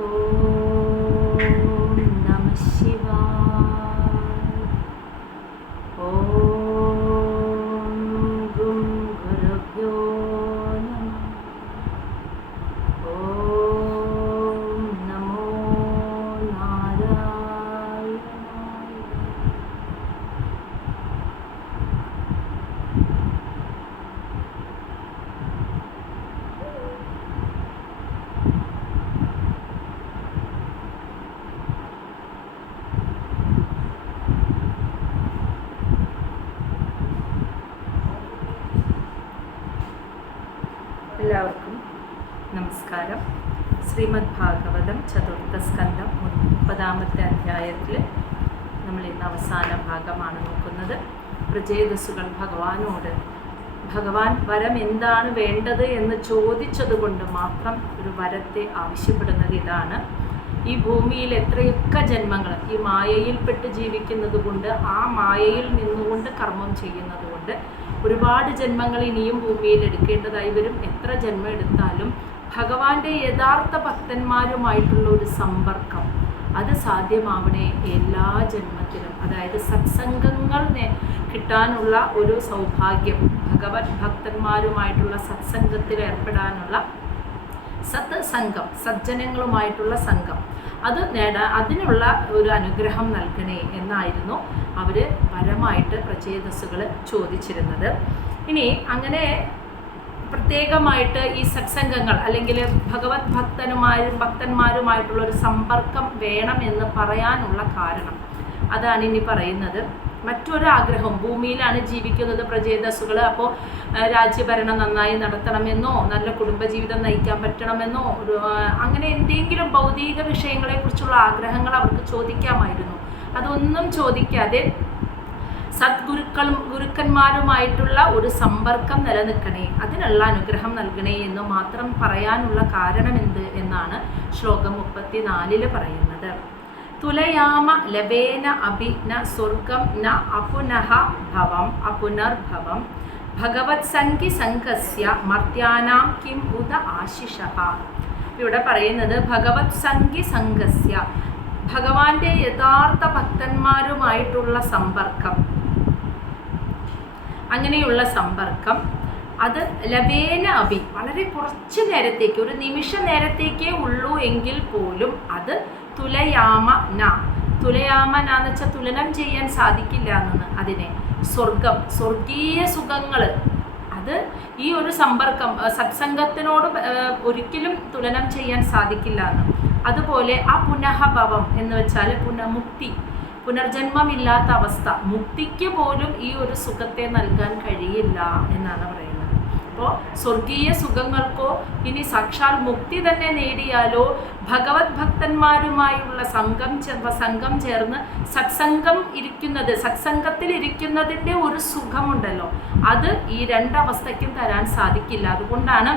ഓം നമഃ ശിവായ. ഓം ഗും ഗുരുഭ്യോ നമഃ. ഓം നമോ നാരായണായ. എല്ലാവർക്കും നമസ്കാരം. ശ്രീമദ് ഭാഗവതം ചതുർത്ഥ സ്കന്ധം 30-ാമത്തെ അധ്യായത്തിൽ നമ്മൾ ഇന്ന് അവസാന ഭാഗമാണ് നോക്കുന്നത്. പ്രചേതസ്സുകൾ ഭഗവാൻ വരം എന്താണ് വേണ്ടത് എന്ന് ചോദിച്ചതുകൊണ്ട് മാത്രം ഒരു വരത്തെ ആവശ്യപ്പെടുന്നത് ഇതാണ്. ഈ ഭൂമിയിൽ എത്രയൊക്കെ ജന്മങ്ങൾ ഈ മായയിൽപ്പെട്ട് ജീവിക്കുന്നത് കൊണ്ട്, ആ മായയിൽ നിന്നുകൊണ്ട് കർമ്മം ചെയ്യുന്നത് കൊണ്ട് ഒരുപാട് ജന്മങ്ങൾ ഇനിയും ഭൂമിയിൽ എടുക്കേണ്ടതായി വരും. എത്ര ജന്മം എടുത്താലും ഭഗവാന്റെ യഥാർത്ഥ ഭക്തന്മാരുമായിട്ടുള്ള ഒരു സമ്പർക്കം അത് സാധ്യമാവണേ എല്ലാ ജന്മത്തിലും. അതായത് സത്സംഗങ്ങൾ കിട്ടാനുള്ള ഒരു സൗഭാഗ്യം, ഭഗവത് ഭക്തന്മാരുമായിട്ടുള്ള സത്സംഗത്തിൽ ഏർപ്പെടാനുള്ള സത്സംഗം, സജ്ജനങ്ങളുമായിട്ടുള്ള സംഘം അത് അതിനുള്ള ഒരു അനുഗ്രഹം നൽകണേ എന്നായിരുന്നു അവർ വരമായിട്ട് പ്രചേതസ്സുകൾ ചോദിച്ചിരുന്നത്. ഇനി അങ്ങനെ പ്രത്യേകമായിട്ട് ഈ സത്സംഗങ്ങൾ അല്ലെങ്കിൽ ഭഗവത് ഭക്തന്മാരുമായിട്ടുള്ള ഒരു സമ്പർക്കം വേണം എന്ന് പറയാനുള്ള കാരണം അതാണ് ഇനി പറയുന്നത്. മറ്റൊരാഗ്രഹം, ഭൂമിയിലാണ് ജീവിക്കുന്നത് പ്രചേതസ്സുകൾ, അപ്പോൾ രാജ്യഭരണം നന്നായി നടത്തണമെന്നോ നല്ല കുടുംബജീവിതം നയിക്കാൻ പറ്റണമെന്നോ അങ്ങനെ എന്തെങ്കിലും ഭൗതിക വിഷയങ്ങളെക്കുറിച്ചുള്ള ആഗ്രഹങ്ങൾ അവർക്ക് ചോദിക്കാമായിരുന്നു. അതൊന്നും ചോദിക്കാതെ ഗുരുക്കന്മാരുമായിട്ടുള്ള ഒരു സമ്പർക്കം നിലനിൽക്കണേ, അതിനുള്ള അനുഗ്രഹം നൽകണേ എന്ന് മാത്രം പറയാനുള്ള കാരണം എന്ത് എന്നാണ് ശ്ലോകം 34 പറയുന്നത്. തുലയാമ ലവേന അഭി ന സ്വർഗം ന അപുനഃ ഭവം അപുനർഭവം ഭഗവത് സംഗി സംഘസ്യ മർത്യാനാം കിം ഉദ ആശിഷഃ. ഇവിടെ പറയുന്നത് ഭഗവത് സംഗി സംഘസ്യ, ഭഗവാന്റെ യഥാർത്ഥ ഭക്തന്മാരുമായിട്ടുള്ള സമ്പർക്കം, അങ്ങനെയുള്ള സമ്പർക്കം അത് ലവേന അഭി, വളരെ കുറച്ച് നേരത്തേക്ക്, ഒരു നിമിഷ നേരത്തേക്കേ ഉള്ളൂ എങ്കിൽ പോലും അത് തുലയാമ ന എന്ന് വെച്ചാൽ തുലനം ചെയ്യാൻ സാധിക്കില്ല എന്ന്. അതിനെ സ്വർഗം, സ്വർഗീയ സുഖങ്ങൾ, അത് ഈ ഒരു സമ്പർക്കം സത്സംഗത്തിനോട് ഒരിക്കലും തുലനം ചെയ്യാൻ സാധിക്കില്ല എന്ന്. അതുപോലെ ആ പുനഃഭവം എന്ന് വെച്ചാൽ മുക്തി, പുനർജന്മമില്ലാത്ത അവസ്ഥ, മുക്തിക്ക് പോലും ഈ ഒരു സുഖത്തെ നൽകാൻ കഴിയില്ല എന്നാണ് പറയുന്നത്. അപ്പോൾ സ്വർഗീയ സുഖങ്ങൾക്കോ ഇനി സാക്ഷാൽ മുക്തി തന്നെ നേടിയാലോ ഭഗവത് ഭക്തന്മാരുമായുള്ള സംഘം ചേർന്ന് സത്സംഗത്തിൽ ഇരിക്കുന്നതിൻ്റെ ഒരു സുഖമുണ്ടല്ലോ, അത് ഈ രണ്ടവസ്ഥയ്ക്കും തരാൻ സാധിക്കില്ല. അതുകൊണ്ടാണ്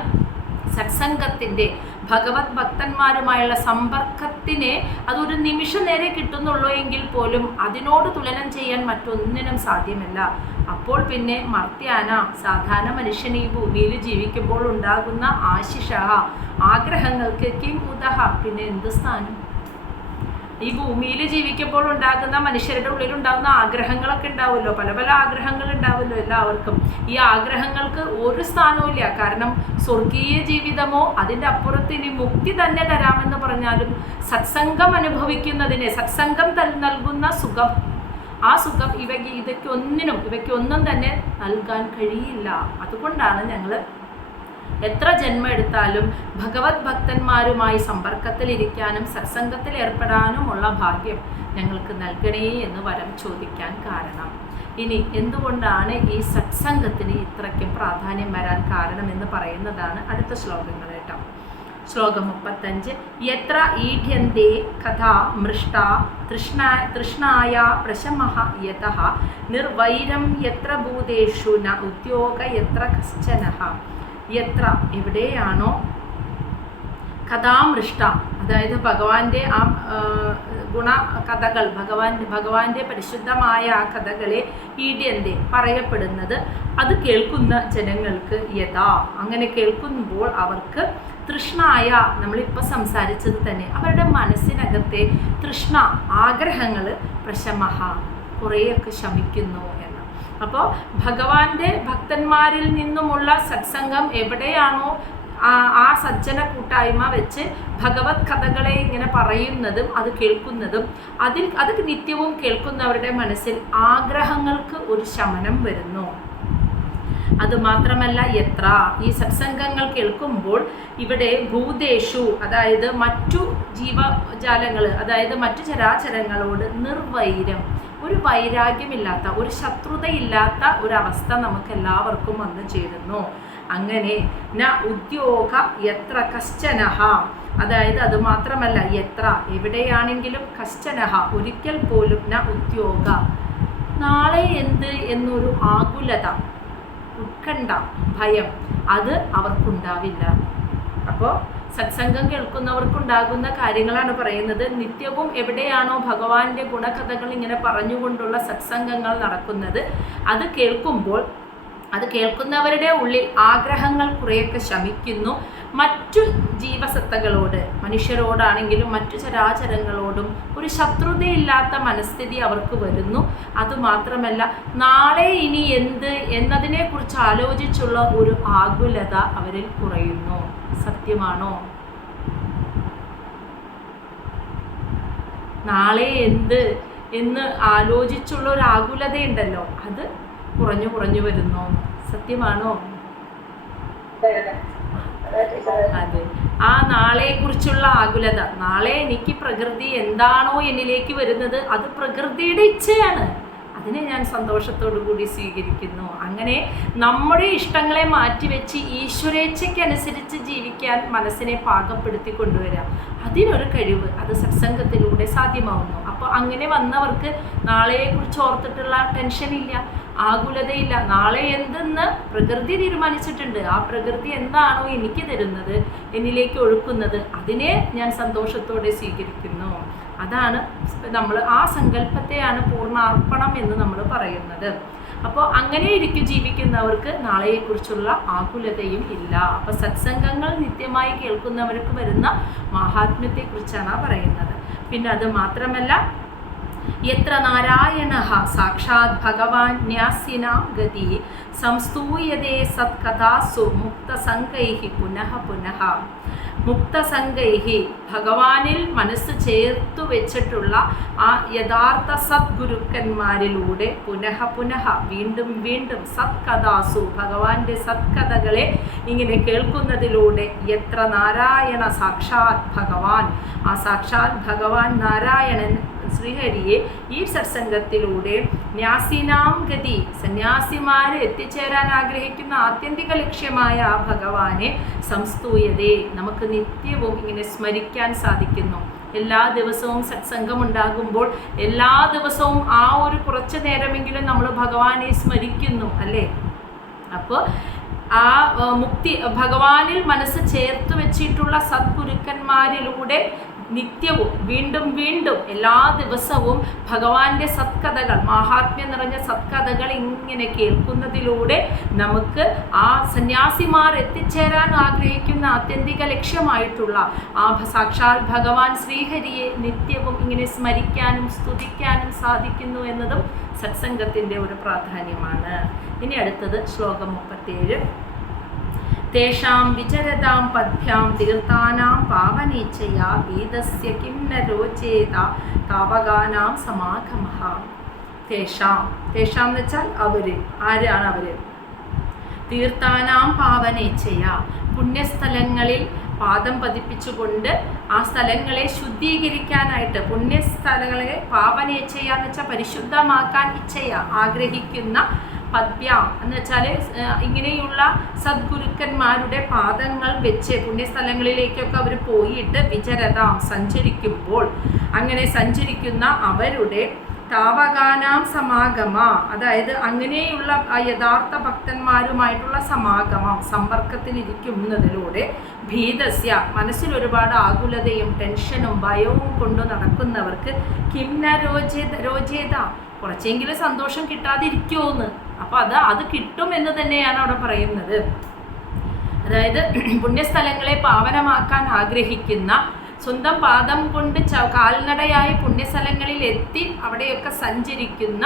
സത്സംഗത്തിൻ്റെ, ഭഗവത് ഭക്തന്മാരുമായുള്ള സമ്പർക്കത്തിനെ അതൊരു നിമിഷ നേരെ കിട്ടുന്നുള്ളൂ എങ്കിൽ പോലും അതിനോട് തുലനം ചെയ്യാൻ മറ്റൊന്നിനും സാധ്യമല്ല. അപ്പോൾ പിന്നെ മർത്യാന, സാധാരണ മനുഷ്യൻ ഈ ഭൂമിയിൽ ജീവിക്കുമ്പോൾ ഉണ്ടാകുന്ന ആശിഷ, ആഗ്രഹങ്ങൾക്ക് കിം ഉദഹ, പിന്നെ എന്ത് സ്ഥാനം? ഈ ഭൂമിയിൽ ജീവിക്കുമ്പോൾ ഉണ്ടാകുന്ന മനുഷ്യരുടെ ഉള്ളിലുണ്ടാകുന്ന ആഗ്രഹങ്ങളൊക്കെ ഉണ്ടാവുമല്ലോ, പല പല ആഗ്രഹങ്ങൾ ഉണ്ടാവുമല്ലോ എല്ലാവർക്കും. ഈ ആഗ്രഹങ്ങൾക്ക് ഒരു സ്ഥാനവും ഇല്ല. കാരണം സ്വർഗീയ ജീവിതമോ അതിൻ്റെ അപ്പുറത്ത് ഇനി മുക്തി തന്നെ തരാമെന്ന് പറഞ്ഞാലും സത്സംഗം അനുഭവിക്കുന്നതിനെ, സത്സംഗം നൽകുന്ന സുഖം, ആ സുഖം ഇവയ്ക്കൊന്നും തന്നെ നൽകാൻ കഴിയില്ല. അതുകൊണ്ടാണ് ഞങ്ങൾ എത്ര ജന്മം എടുത്താലും ഭഗവത് ഭക്തന്മാരുമായി സമ്പർക്കത്തിലിരിക്കാനും സത്സംഗത്തിൽ ഏർപ്പെടാനുമുള്ള ഭാഗ്യം ഞങ്ങൾക്ക് നൽകണേ എന്ന് വരം ചോദിക്കാൻ കാരണം. ഇനി എന്തുകൊണ്ടാണ് ഈ സത്സംഗത്തിന് ഇത്രയ്ക്കും പ്രാധാന്യം വരാൻ കാരണമെന്ന് പറയുന്നതാണ് അടുത്ത ശ്ലോകങ്ങൾ കേട്ടോ. ശ്ലോകം 35. യത്ര ഈഢ്യന്തേ കഥാ മൃഷ്ട തൃഷ്ണായ പ്രശമഃ യതഃ നിർവൈരം യത്ര ഭൂതേഷു ന ഉദ്യോഗ യത്ര കശ്ചനഃ. യത്ര, എവിടെയാണോ കഥാമൃഷ്ട, അതായത് ഭഗവാന്റെ ആ ഗുണകഥകൾ, ഭഗവാന്റെ പരിശുദ്ധമായ ആ കഥകളെ ഈഢ്യന്തെ പറയപ്പെടുന്നത്, അത് കേൾക്കുന്ന ജനങ്ങൾക്ക് യഥാ, അങ്ങനെ കേൾക്കുമ്പോൾ അവർക്ക് തൃഷ്ണായ, നമ്മളിപ്പോൾ സംസാരിച്ചത് തന്നെ, അവരുടെ മനസ്സിനകത്തെ തൃഷ്ണ, ആഗ്രഹങ്ങൾ പ്രശമഹ, കുറേയൊക്കെ ശമിക്കുന്നു എന്ന്. അപ്പോൾ ഭഗവാന്റെ ഭക്തന്മാരിൽ നിന്നുമുള്ള സത്സംഗം എവിടെയാണോ ആ സജ്ജന കൂട്ടായ്മ വെച്ച് ഭഗവത് കഥകളെ ഇങ്ങനെ പറയുന്നതും അത് കേൾക്കുന്നതും അത് നിത്യവും കേൾക്കുന്നവരുടെ മനസ്സിൽ ആഗ്രഹങ്ങൾക്ക് ഒരു ശമനം വരുന്നു. അതുമാത്രമല്ല, എത്ര ഈ സത്സംഗങ്ങൾ കേൾക്കുമ്പോൾ ഇവിടെ ഭൂതേഷു, അതായത് മറ്റു ജീവജാലങ്ങൾ, അതായത് മറ്റു ചരാചരങ്ങളോട് നിർവൈരം, ഒരു വൈരാഗ്യമില്ലാത്ത, ഒരു ശത്രുതയില്ലാത്ത ഒരവസ്ഥ നമുക്ക് എല്ലാവർക്കും വന്നു ചേരുന്നു. അങ്ങനെ ന ഉദ്യോഗ എത്ര കശ്ചനഹ, അതായത് അതുമാത്രമല്ല, എത്ര എവിടെയാണെങ്കിലും കശ്ചനഹ ഒരിക്കൽ പോലും ന ഉദ്യോഗ, നാളെ എന്ത് എന്നൊരു ആകുലത, ഉത്കണ്ഠ, ഭയം അത് അവർക്കുണ്ടാവില്ല. അപ്പോൾ സത്സംഗം കേൾക്കുന്നവർക്കുണ്ടാകുന്ന കാര്യങ്ങളാണ് പറയുന്നത്. നിത്യവും എവിടെയാണോ ഭഗവാന്റെ ഗുണകഥകൾ ഇങ്ങനെ പറഞ്ഞുകൊണ്ടുള്ള സത്സംഗങ്ങൾ നടക്കുന്നത്, അത് കേൾക്കുമ്പോൾ അത് കേൾക്കുന്നവരുടെ ഉള്ളിൽ ആഗ്രഹങ്ങൾ കുറേയൊക്കെ ശമിക്കുന്നു. മറ്റു ജീവസത്തകളോട്, മനുഷ്യരോടാണെങ്കിലും മറ്റു ചരാചരങ്ങളോടും ഒരു ശത്രുതയില്ലാത്ത മനസ്ഥിതി അവർക്ക് വരുന്നു. അതുമാത്രമല്ല, നാളെ ഇനി എന്ത് എന്നതിനെക്കുറിച്ച് ആലോചിച്ചുള്ള ഒരു ആകുലത അവരിൽ കുറയുന്നു. സത്യമാണോ? നാളെ എന്ത് എന്ന് ആലോചിച്ചുള്ള ഒരു ആകുലതയുണ്ടല്ലോ, അത് കുറഞ്ഞു കുറഞ്ഞു വരുന്നു. സത്യമാണോ? അതെ, ആ നാളെക്കുറിച്ചുള്ള ആകുലത, നാളെ എനിക്ക് പ്രകൃതി എന്താണോ എന്നിലേക്ക് വരുന്നത് അത് പ്രകൃതിയുടെ ഇച്ഛയാണ്, അതിനെ ഞാൻ സന്തോഷത്തോടു കൂടി സ്വീകരിക്കുന്നു. അങ്ങനെ നമ്മുടെ ഇഷ്ടങ്ങളെ മാറ്റിവെച്ച് ഈശ്വരേച്ഛയ്ക്കനുസരിച്ച് ജീവിക്കാൻ മനസ്സിനെ പാകപ്പെടുത്തി കൊണ്ടുവരാം. അതിനൊരു കഴിവ് അത് സത്സംഗത്തിലൂടെ സാധ്യമാവുന്നു. അപ്പോൾ അങ്ങനെ വന്നവർക്ക് നാളെയെക്കുറിച്ച് ഓർത്തിട്ടുള്ള ടെൻഷനില്ല, ആകുലതയില്ല. നാളെ എന്തെന്ന് പ്രകൃതി തീരുമാനിച്ചിട്ടുണ്ട്. ആ പ്രകൃതി എന്താണോ എനിക്ക് തരുന്നത്, എന്നിലേക്ക് ഒഴുക്കുന്നത്, അതിനെ ഞാൻ സന്തോഷത്തോടെ സ്വീകരിക്കുന്നു. അതാണ് നമ്മൾ, ആ സങ്കല്പത്തെയാണ് പൂർണ്ണാർപ്പണം എന്ന് നമ്മൾ പറയുന്നത്. അപ്പോൾ അങ്ങനെ ഇരിക്കും ജീവിക്കുന്നവർക്ക് നാളെയെക്കുറിച്ചുള്ള ആകുലതയും ഇല്ല. അപ്പോൾ സത്സംഗങ്ങൾ നിത്യമായി കേൾക്കുന്നവർക്ക് വരുന്ന മാഹാത്മ്യത്തെക്കുറിച്ചാണ് പറയുന്നത്. പിന്നെ അത് മാത്രമല്ല, യത്ര നാരായണഃ സാക്ഷാത് ഭഗവാൻ ന്യാസിനാം ഗതി സംസ്തൂയതേ സത്കഥാസു മുക്തസംഗൈഹി പുനഃ പുനഃ. മുക്തസംഗൈഹി, ഭഗവാനിൽ മനസ്സ് ചേർത്തു വെച്ചിട്ടുള്ള ആ യഥാർത്ഥ സദ്ഗുരുക്കന്മാരിലൂടെ പുനഃ പുനഃ, വീണ്ടും വീണ്ടും, സത്കഥാസു, ഭഗവാന്റെ സത്കഥകളെ ഇങ്ങനെ കേൾക്കുന്നതിലൂടെ, യത്ര നാരായണ സാക്ഷാത് ഭഗവാൻ, ആ സാക്ഷാത് ഭഗവാൻ നാരായണൻ ശ്രീഹരിയെ ഈ സത്സംഗത്തിലൂടെ ന്യാസിനാം ഗതി, സന്യാസിമാർ എത്തിച്ചേരാൻ ആഗ്രഹിക്കുന്ന ആത്യന്തിക ലക്ഷ്യമായ ആ ഭഗവാനെ സംസ്തൂയതേ, നമുക്ക് നിത്യവും ഇങ്ങനെ സ്മരിക്കാൻ സാധിക്കുന്നു. എല്ലാ ദിവസവും സത്സംഗം ഉണ്ടാകുമ്പോൾ എല്ലാ ദിവസവും ആ ഒരു കുറച്ച് നേരമെങ്കിലും നമ്മൾ ഭഗവാനെ സ്മരിക്കുന്നു, അല്ലേ? അപ്പോൾ ആ മുക്തി, ഭഗവാനിൽ മനസ്സ് ചേർത്ത് വെച്ചിട്ടുള്ള സദ്ഗുരുക്കന്മാരിലൂടെ നിത്യവും വീണ്ടും വീണ്ടും എല്ലാ ദിവസവും ഭഗവാന്റെ സത്കഥകൾ, മാഹാത്മ്യം നിറഞ്ഞ സത്കഥകൾ ഇങ്ങനെ കേൾക്കുന്നതിലൂടെ നമുക്ക് ആ സന്യാസിമാർ എത്തിച്ചേരാൻ ആഗ്രഹിക്കുന്ന ആത്യന്തിക ലക്ഷ്യമായിട്ടുള്ള ആ സാക്ഷാൽ ഭഗവാൻ ശ്രീഹരിയെ നിത്യവും ഇങ്ങനെ സ്മരിക്കാനും സ്തുതിക്കാനും സാധിക്കുന്നു എന്നതും സത്സംഗത്തിൻ്റെ ഒരു പ്രാധാന്യമാണ്. ഇനി അടുത്തത് ശ്ലോകം 37. തേഷാം വിചരതാം പദ്ഭ്യാം തീർത്ഥാനാം പാവനീച്ഛയാ ഭീതസ്യ കിം ന രോചേത താവകാനാം സമാഗമഃ. തേഷാം, തേഷാം എന്ന് വെച്ചാൽ അവർ, ആരാണ് അവർ? തീർത്ഥാനാം പാവനേച്ഛയാ, പുണ്യസ്ഥലങ്ങളിൽ പാദം പതിപ്പിച്ചുകൊണ്ട് ആ സ്ഥലങ്ങളെ ശുദ്ധീകരിക്കാനായിട്ട്, പുണ്യസ്ഥലങ്ങളെ പാവനേച്ഛയ എന്ന് വെച്ചാൽ പരിശുദ്ധമാക്കാൻ ഇച്ഛയ ആഗ്രഹിക്കുന്ന, പദ്ഭ്യാം എന്ന് വെച്ചാൽ ഇങ്ങനെയുള്ള സദ്ഗുരുക്കന്മാരുടെ പാദങ്ങൾ വെച്ച് പുണ്യസ്ഥലങ്ങളിലേക്കൊക്കെ അവർ പോയിട്ട് വിചരതാം സഞ്ചരിക്കുമ്പോൾ, അങ്ങനെ സഞ്ചരിക്കുന്ന അവരുടെ താവകാനാം സമാഗമ, അതായത് അങ്ങനെയുള്ള യഥാർത്ഥ ഭക്തന്മാരുമായിട്ടുള്ള സമാഗമം, സമ്പർക്കത്തിലിരിക്കുന്നതിലൂടെ ഭീതസ്യ, മനസ്സിൽ ഒരുപാട് ആകുലതയും ടെൻഷനും ഭയവും കൊണ്ട് നടക്കുന്നവർക്ക് കിംന രോചേത, കുറച്ചെങ്കിലും സന്തോഷം കിട്ടാതിരിക്കുമോന്ന്. അപ്പോൾ അത് കിട്ടും എന്ന് തന്നെയാണ് അവിടെ പറയുന്നത്. അതായത് പുണ്യസ്ഥലങ്ങളെ പാവനമാക്കാൻ ആഗ്രഹിക്കുന്ന, സ്വന്തം പാദം കൊണ്ട് കാൽനടയായി പുണ്യസ്ഥലങ്ങളിൽ എത്തി അവിടെയൊക്കെ സഞ്ചരിക്കുന്ന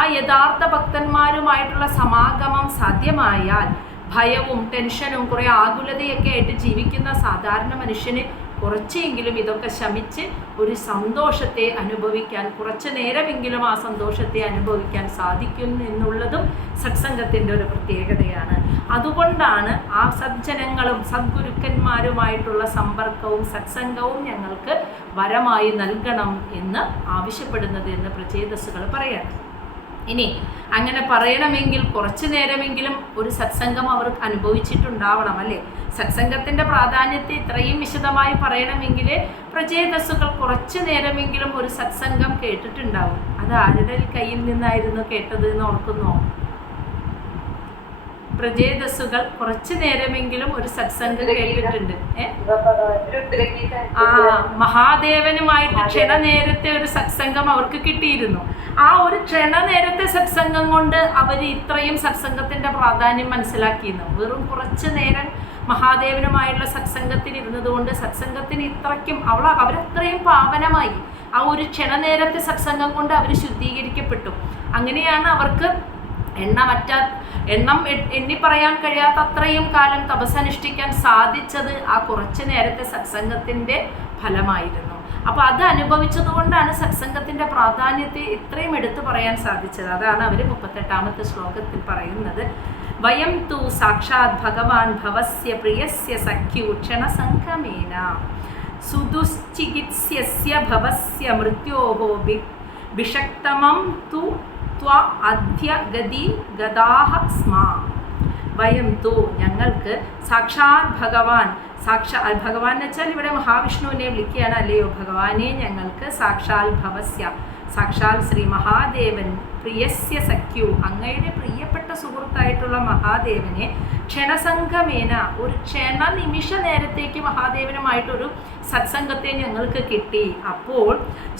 ആ യഥാർത്ഥ ഭക്തന്മാരുമായിട്ടുള്ള സമാഗമം സാധ്യമായാൽ ഭയവും ടെൻഷനും കുറേ ആകുലതയൊക്കെ ആയിട്ട് ജീവിക്കുന്ന സാധാരണ മനുഷ്യന് കുറച്ചെങ്കിലും ഇതൊക്കെ ശമിച്ച് ഒരു സന്തോഷത്തെ അനുഭവിക്കാൻ, കുറച്ചു നേരമെങ്കിലും ആ സന്തോഷത്തെ അനുഭവിക്കാൻ സാധിക്കുന്നു എന്നുള്ളതും സത്സംഗത്തിൻ്റെ ഒരു പ്രത്യേകതയാണ്. അതുകൊണ്ടാണ് ആ സജ്ജനങ്ങളും സദ്ഗുരുക്കന്മാരുമായിട്ടുള്ള സമ്പർക്കവും സത്സംഗവും ഞങ്ങൾക്ക് വരമായി നൽകണം എന്ന് ആവശ്യപ്പെടുന്നത് എന്ന് പ്രചേതസ്സുകൾ പറയാണ്. ഇനി അങ്ങനെ പറയണമെങ്കിൽ കുറച്ചു നേരമെങ്കിലും ഒരു സത്സംഗം അവർക്ക് അനുഭവിച്ചിട്ടുണ്ടാവണം, അല്ലേ? സത്സംഗത്തിൻ്റെ പ്രാധാന്യത്തെ ഇത്രയും വിശദമായി പറയണമെങ്കിൽ പ്രചേതസ്സുകൾ കുറച്ചു നേരമെങ്കിലും ഒരു സത്സംഗം കേട്ടിട്ടുണ്ടാവും. അത് ആരുടെ കയ്യിൽ നിന്നായിരുന്നു കേട്ടത് എന്ന് ഓർക്കുന്നോ? പ്രചേതസ്സുകൾ കുറച്ചു നേരമെങ്കിലും ഒരു സത്സംഗം കേട്ടിട്ടുണ്ട്. മഹാദേവനുമായിട്ട് ക്ഷണനേരത്തെ ഒരു സത്സംഗം അവർക്ക് കിട്ടിയിരുന്നു. ആ ഒരു ക്ഷണനേരത്തെ സത്സംഗം കൊണ്ട് അവർ ഇത്രയും സത്സംഗത്തിന്റെ പ്രാധാന്യം മനസ്സിലാക്കിയിരുന്നു. വെറും കുറച്ചു നേരം മഹാദേവനുമായുള്ള സത്സംഗത്തിൽ ഇരുന്നത് കൊണ്ട് സത്സംഗത്തിന് ഇത്രയ്ക്കും അവരത്രയും പാവനമായി. ആ ഒരു ക്ഷണനേരത്തെ സത്സംഗം കൊണ്ട് അവർ ശുദ്ധീകരിക്കപ്പെട്ടു. അങ്ങനെയാണ് അവർക്ക് എണ്ണം എണ്ണി പറയാൻ കഴിയാത്ത അത്രയും കാലം തപസ്സനുഷ്ഠിക്കാൻ സാധിച്ചത് ആ കുറച്ചു നേരത്തെ സത്സംഗത്തിൻ്റെ ഫലമായിരുന്നു. അപ്പോൾ അത് അനുഭവിച്ചതുകൊണ്ടാണ് സത്സംഗത്തിൻ്റെ പ്രാധാന്യത്തെ ഇത്രയും എടുത്തു പറയാൻ സാധിച്ചത്. അതാണ് അവർ 38ാമത്തെ ശ്ലോകത്തിൽ പറയുന്നത്. വയം തു സാക്ഷാത് ഭഗവാൻ ഭവസ്യ പ്രിയസ്യ സഖ്യു ക്ഷണസംഗമേന സുദുശ്ചികിത്സ്യസ്യ ഭവസ്യ മൃത്യോഹോ വിഷക്തമം തു അധ്യഗതി ഗതാഹ സ്മ. വയം തു ഞങ്ങൾക്ക് സാക്ഷാത് ഭഗവാൻ എന്ന് വെച്ചാൽ ഇവിടെ മഹാവിഷ്ണുവിനെ വിളിക്കുകയാണ്. അല്ലയോ ഭഗവാനെ, ഞങ്ങൾക്ക് സാക്ഷാൽ ഭവസ്യ, സാക്ഷാൽ ശ്രീ മഹാദേവൻ, പ്രിയസ്യ സഖ്യു അങ്ങയുടെ പ്രിയപ്പെട്ട സുഹൃത്തായിട്ടുള്ള മഹാദേവനെ ക്ഷണസംഗമേന ഒരു നിമിഷ നേരത്തേക്ക് മഹാദേവനുമായിട്ടൊരു സത്സംഗത്തെ ഞങ്ങൾക്ക് കിട്ടി. അപ്പോൾ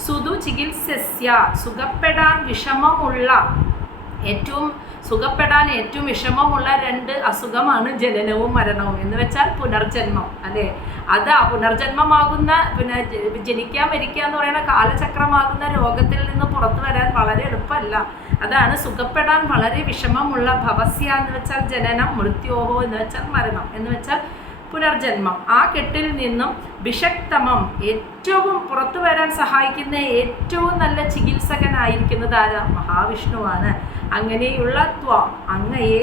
സുതു ചികിത്സസ്യ സുഖപ്പെടാൻ ഏറ്റവും വിഷമമുള്ള 2 അസുഖമാണ് ജനനവും മരണവും. എന്ന് വെച്ചാൽ പുനർജന്മം, അല്ലേ? അത് ആ പുനർജന്മമാകുന്ന ജനിക്കാൻ മരിക്കുക എന്ന് പറയുന്ന കാലചക്രമാകുന്ന രോഗത്തിൽ നിന്ന് പുറത്തു വരാൻ വളരെ എളുപ്പമല്ല. അതാണ് സുഖപ്പെടാൻ വളരെ വിഷമമുള്ള ഭവസ്യ എന്ന് വെച്ചാൽ ജനനം, മൃത്യോഹോ എന്ന് വെച്ചാൽ മരണം, എന്ന് വെച്ചാൽ പുനർജന്മം. ആ കെട്ടിൽ നിന്നും വിഷക്തമം ഏറ്റവും പുറത്തു വരാൻ സഹായിക്കുന്ന ഏറ്റവും നല്ല ചികിത്സകനായിരിക്കുന്നത് ആരാ? മഹാവിഷ്ണുവാണ്. അങ്ങനെയുള്ള അങ്ങയെ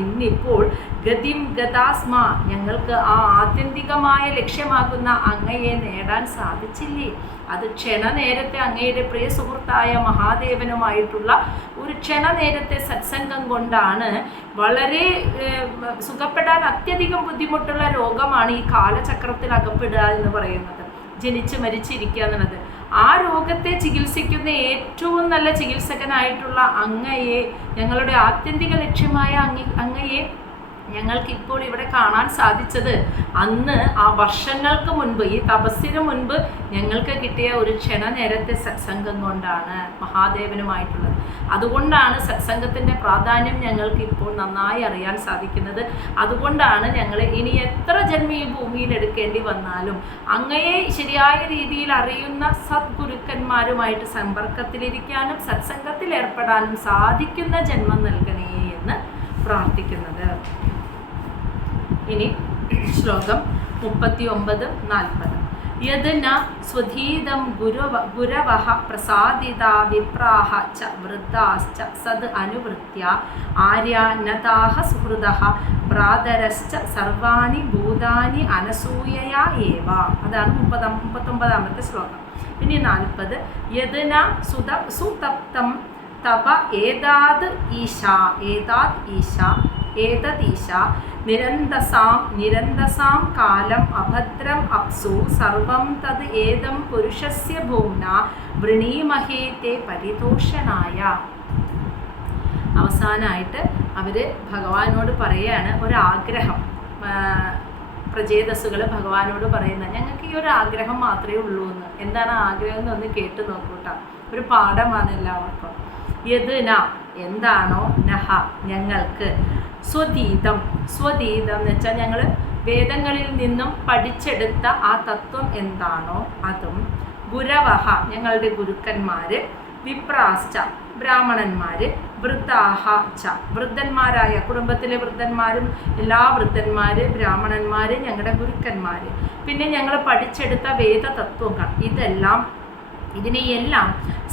ഇന്നിപ്പോൾ ഗതിം ഗതാസ്മ ഞങ്ങൾക്ക് ആ ആത്യന്തികമായ ലക്ഷ്യമാകുന്ന അങ്ങയെ നേടാൻ സാധിച്ചില്ലേ? അത് ക്ഷണനേരത്തെ അങ്ങയുടെ പ്രിയ സുഹൃത്തായ മഹാദേവനുമായിട്ടുള്ള ഒരു ക്ഷണനേരത്തെ സത്സംഗം കൊണ്ടാണ്. വളരെ സുഖപ്പെടാൻ അത്യധികം ബുദ്ധിമുട്ടുള്ള രോഗമാണ് ഈ കാലചക്രത്തിൽ അകപ്പെടുക എന്ന് പറയുന്നത്, ജനിച്ച് മരിച്ചിരിക്കുക എന്നുള്ളത്. ആ രോഗത്തെ ചികിത്സിക്കുന്ന ഏറ്റവും നല്ല ചികിത്സകനായിട്ടുള്ള അങ്ങയെ, ഞങ്ങളുടെ ആത്യന്തിക ലക്ഷ്യമായ അങ്ങയെ ഞങ്ങൾക്കിപ്പോൾ ഇവിടെ കാണാൻ സാധിച്ചത് അന്ന് ആ വർഷങ്ങൾക്ക് മുൻപ്, ഈ തപസ്സിന് മുൻപ് ഞങ്ങൾക്ക് കിട്ടിയ ഒരു ക്ഷണനേരത്തെ സത്സംഗം കൊണ്ടാണ്, മഹാദേവനുമായിട്ടുള്ളത്. അതുകൊണ്ടാണ് സത്സംഗത്തിൻ്റെ പ്രാധാന്യം ഞങ്ങൾക്ക് ഇപ്പോൾ നന്നായി അറിയാൻ സാധിക്കുന്നത്. അതുകൊണ്ടാണ് ഞങ്ങൾ ഇനി എത്ര ജന്മം ഈ ഭൂമിയിൽ എടുക്കേണ്ടി വന്നാലും അങ്ങയെ ശരിയായ രീതിയിൽ അറിയുന്ന സദ്ഗുരുക്കന്മാരുമായിട്ട് സമ്പർക്കത്തിലിരിക്കാനും സത്സംഗത്തിൽ ഏർപ്പെടാനും സാധിക്കുന്ന ജന്മം നൽകണേ എന്ന് പ്രാർത്ഥിക്കുന്നത്. ഇനി ശ്ലോകം 39-40. യദ്ന സ്വധീതം ഗുരവഃ പ്രസാദിതാ വിപ്രാഹ ച വൃദ്ധാശ്ച സദ് അനുവൃത്യ ആര്യാനതാഹ സുഹൃദഃ ഭ്രാതരശ്ച സർവാണി ഭൂതാനി അനസൂയയാ ഏവ. അതാണ് 39ാമത്തെ ശ്ലോകം. ഇനി 40. യദ്ന സുതപ്തം തപ ഏതാദ് ഈശ നിരന്തസാം കാലം അഭദ്രം അപ്സു സർവം തത് ഏതം പുരുഷസ്യ ഭൂമ്ന വൃണീമഹേ തേ പരിതോഷനായ. അവസാനമായിട്ട് അവർ ഭഗവാനോട് പറയുകയാണ് ഒരാഗ്രഹം. പ്രചേതസ്സുകൾ ഭഗവാനോട് പറയുന്നത് ഞങ്ങൾക്ക് ഈ ഒരു ആഗ്രഹം മാത്രമേ ഉള്ളൂ എന്ന്. എന്താണ് ആഗ്രഹം എന്നൊന്ന് കേട്ട് നോക്കൂട്ടാ, ഒരു പാഠമാണ് എല്ലാവർക്കും. യദ്ന എന്താണോ നഹ ഞങ്ങൾക്ക് സ്വതീതം എന്ന് വെച്ചാൽ ഞങ്ങൾ വേദങ്ങളിൽ നിന്നും പഠിച്ചെടുത്ത ആ തത്വം എന്താണോ അതും ഗുരവഹ ഞങ്ങളുടെ ഗുരുക്കന്മാർ വിപ്രാശ്ച ബ്രാഹ്മണന്മാർ വൃദ്ധാഹ ച വൃദ്ധന്മാരായ കുടുംബത്തിലെ വൃദ്ധന്മാരും എല്ലാ വൃദ്ധന്മാർ ബ്രാഹ്മണന്മാർ ഞങ്ങളുടെ ഗുരുക്കന്മാർ പിന്നെ ഞങ്ങൾ പഠിച്ചെടുത്ത വേദതത്വങ്ങൾ ഇതിനെയെല്ലാം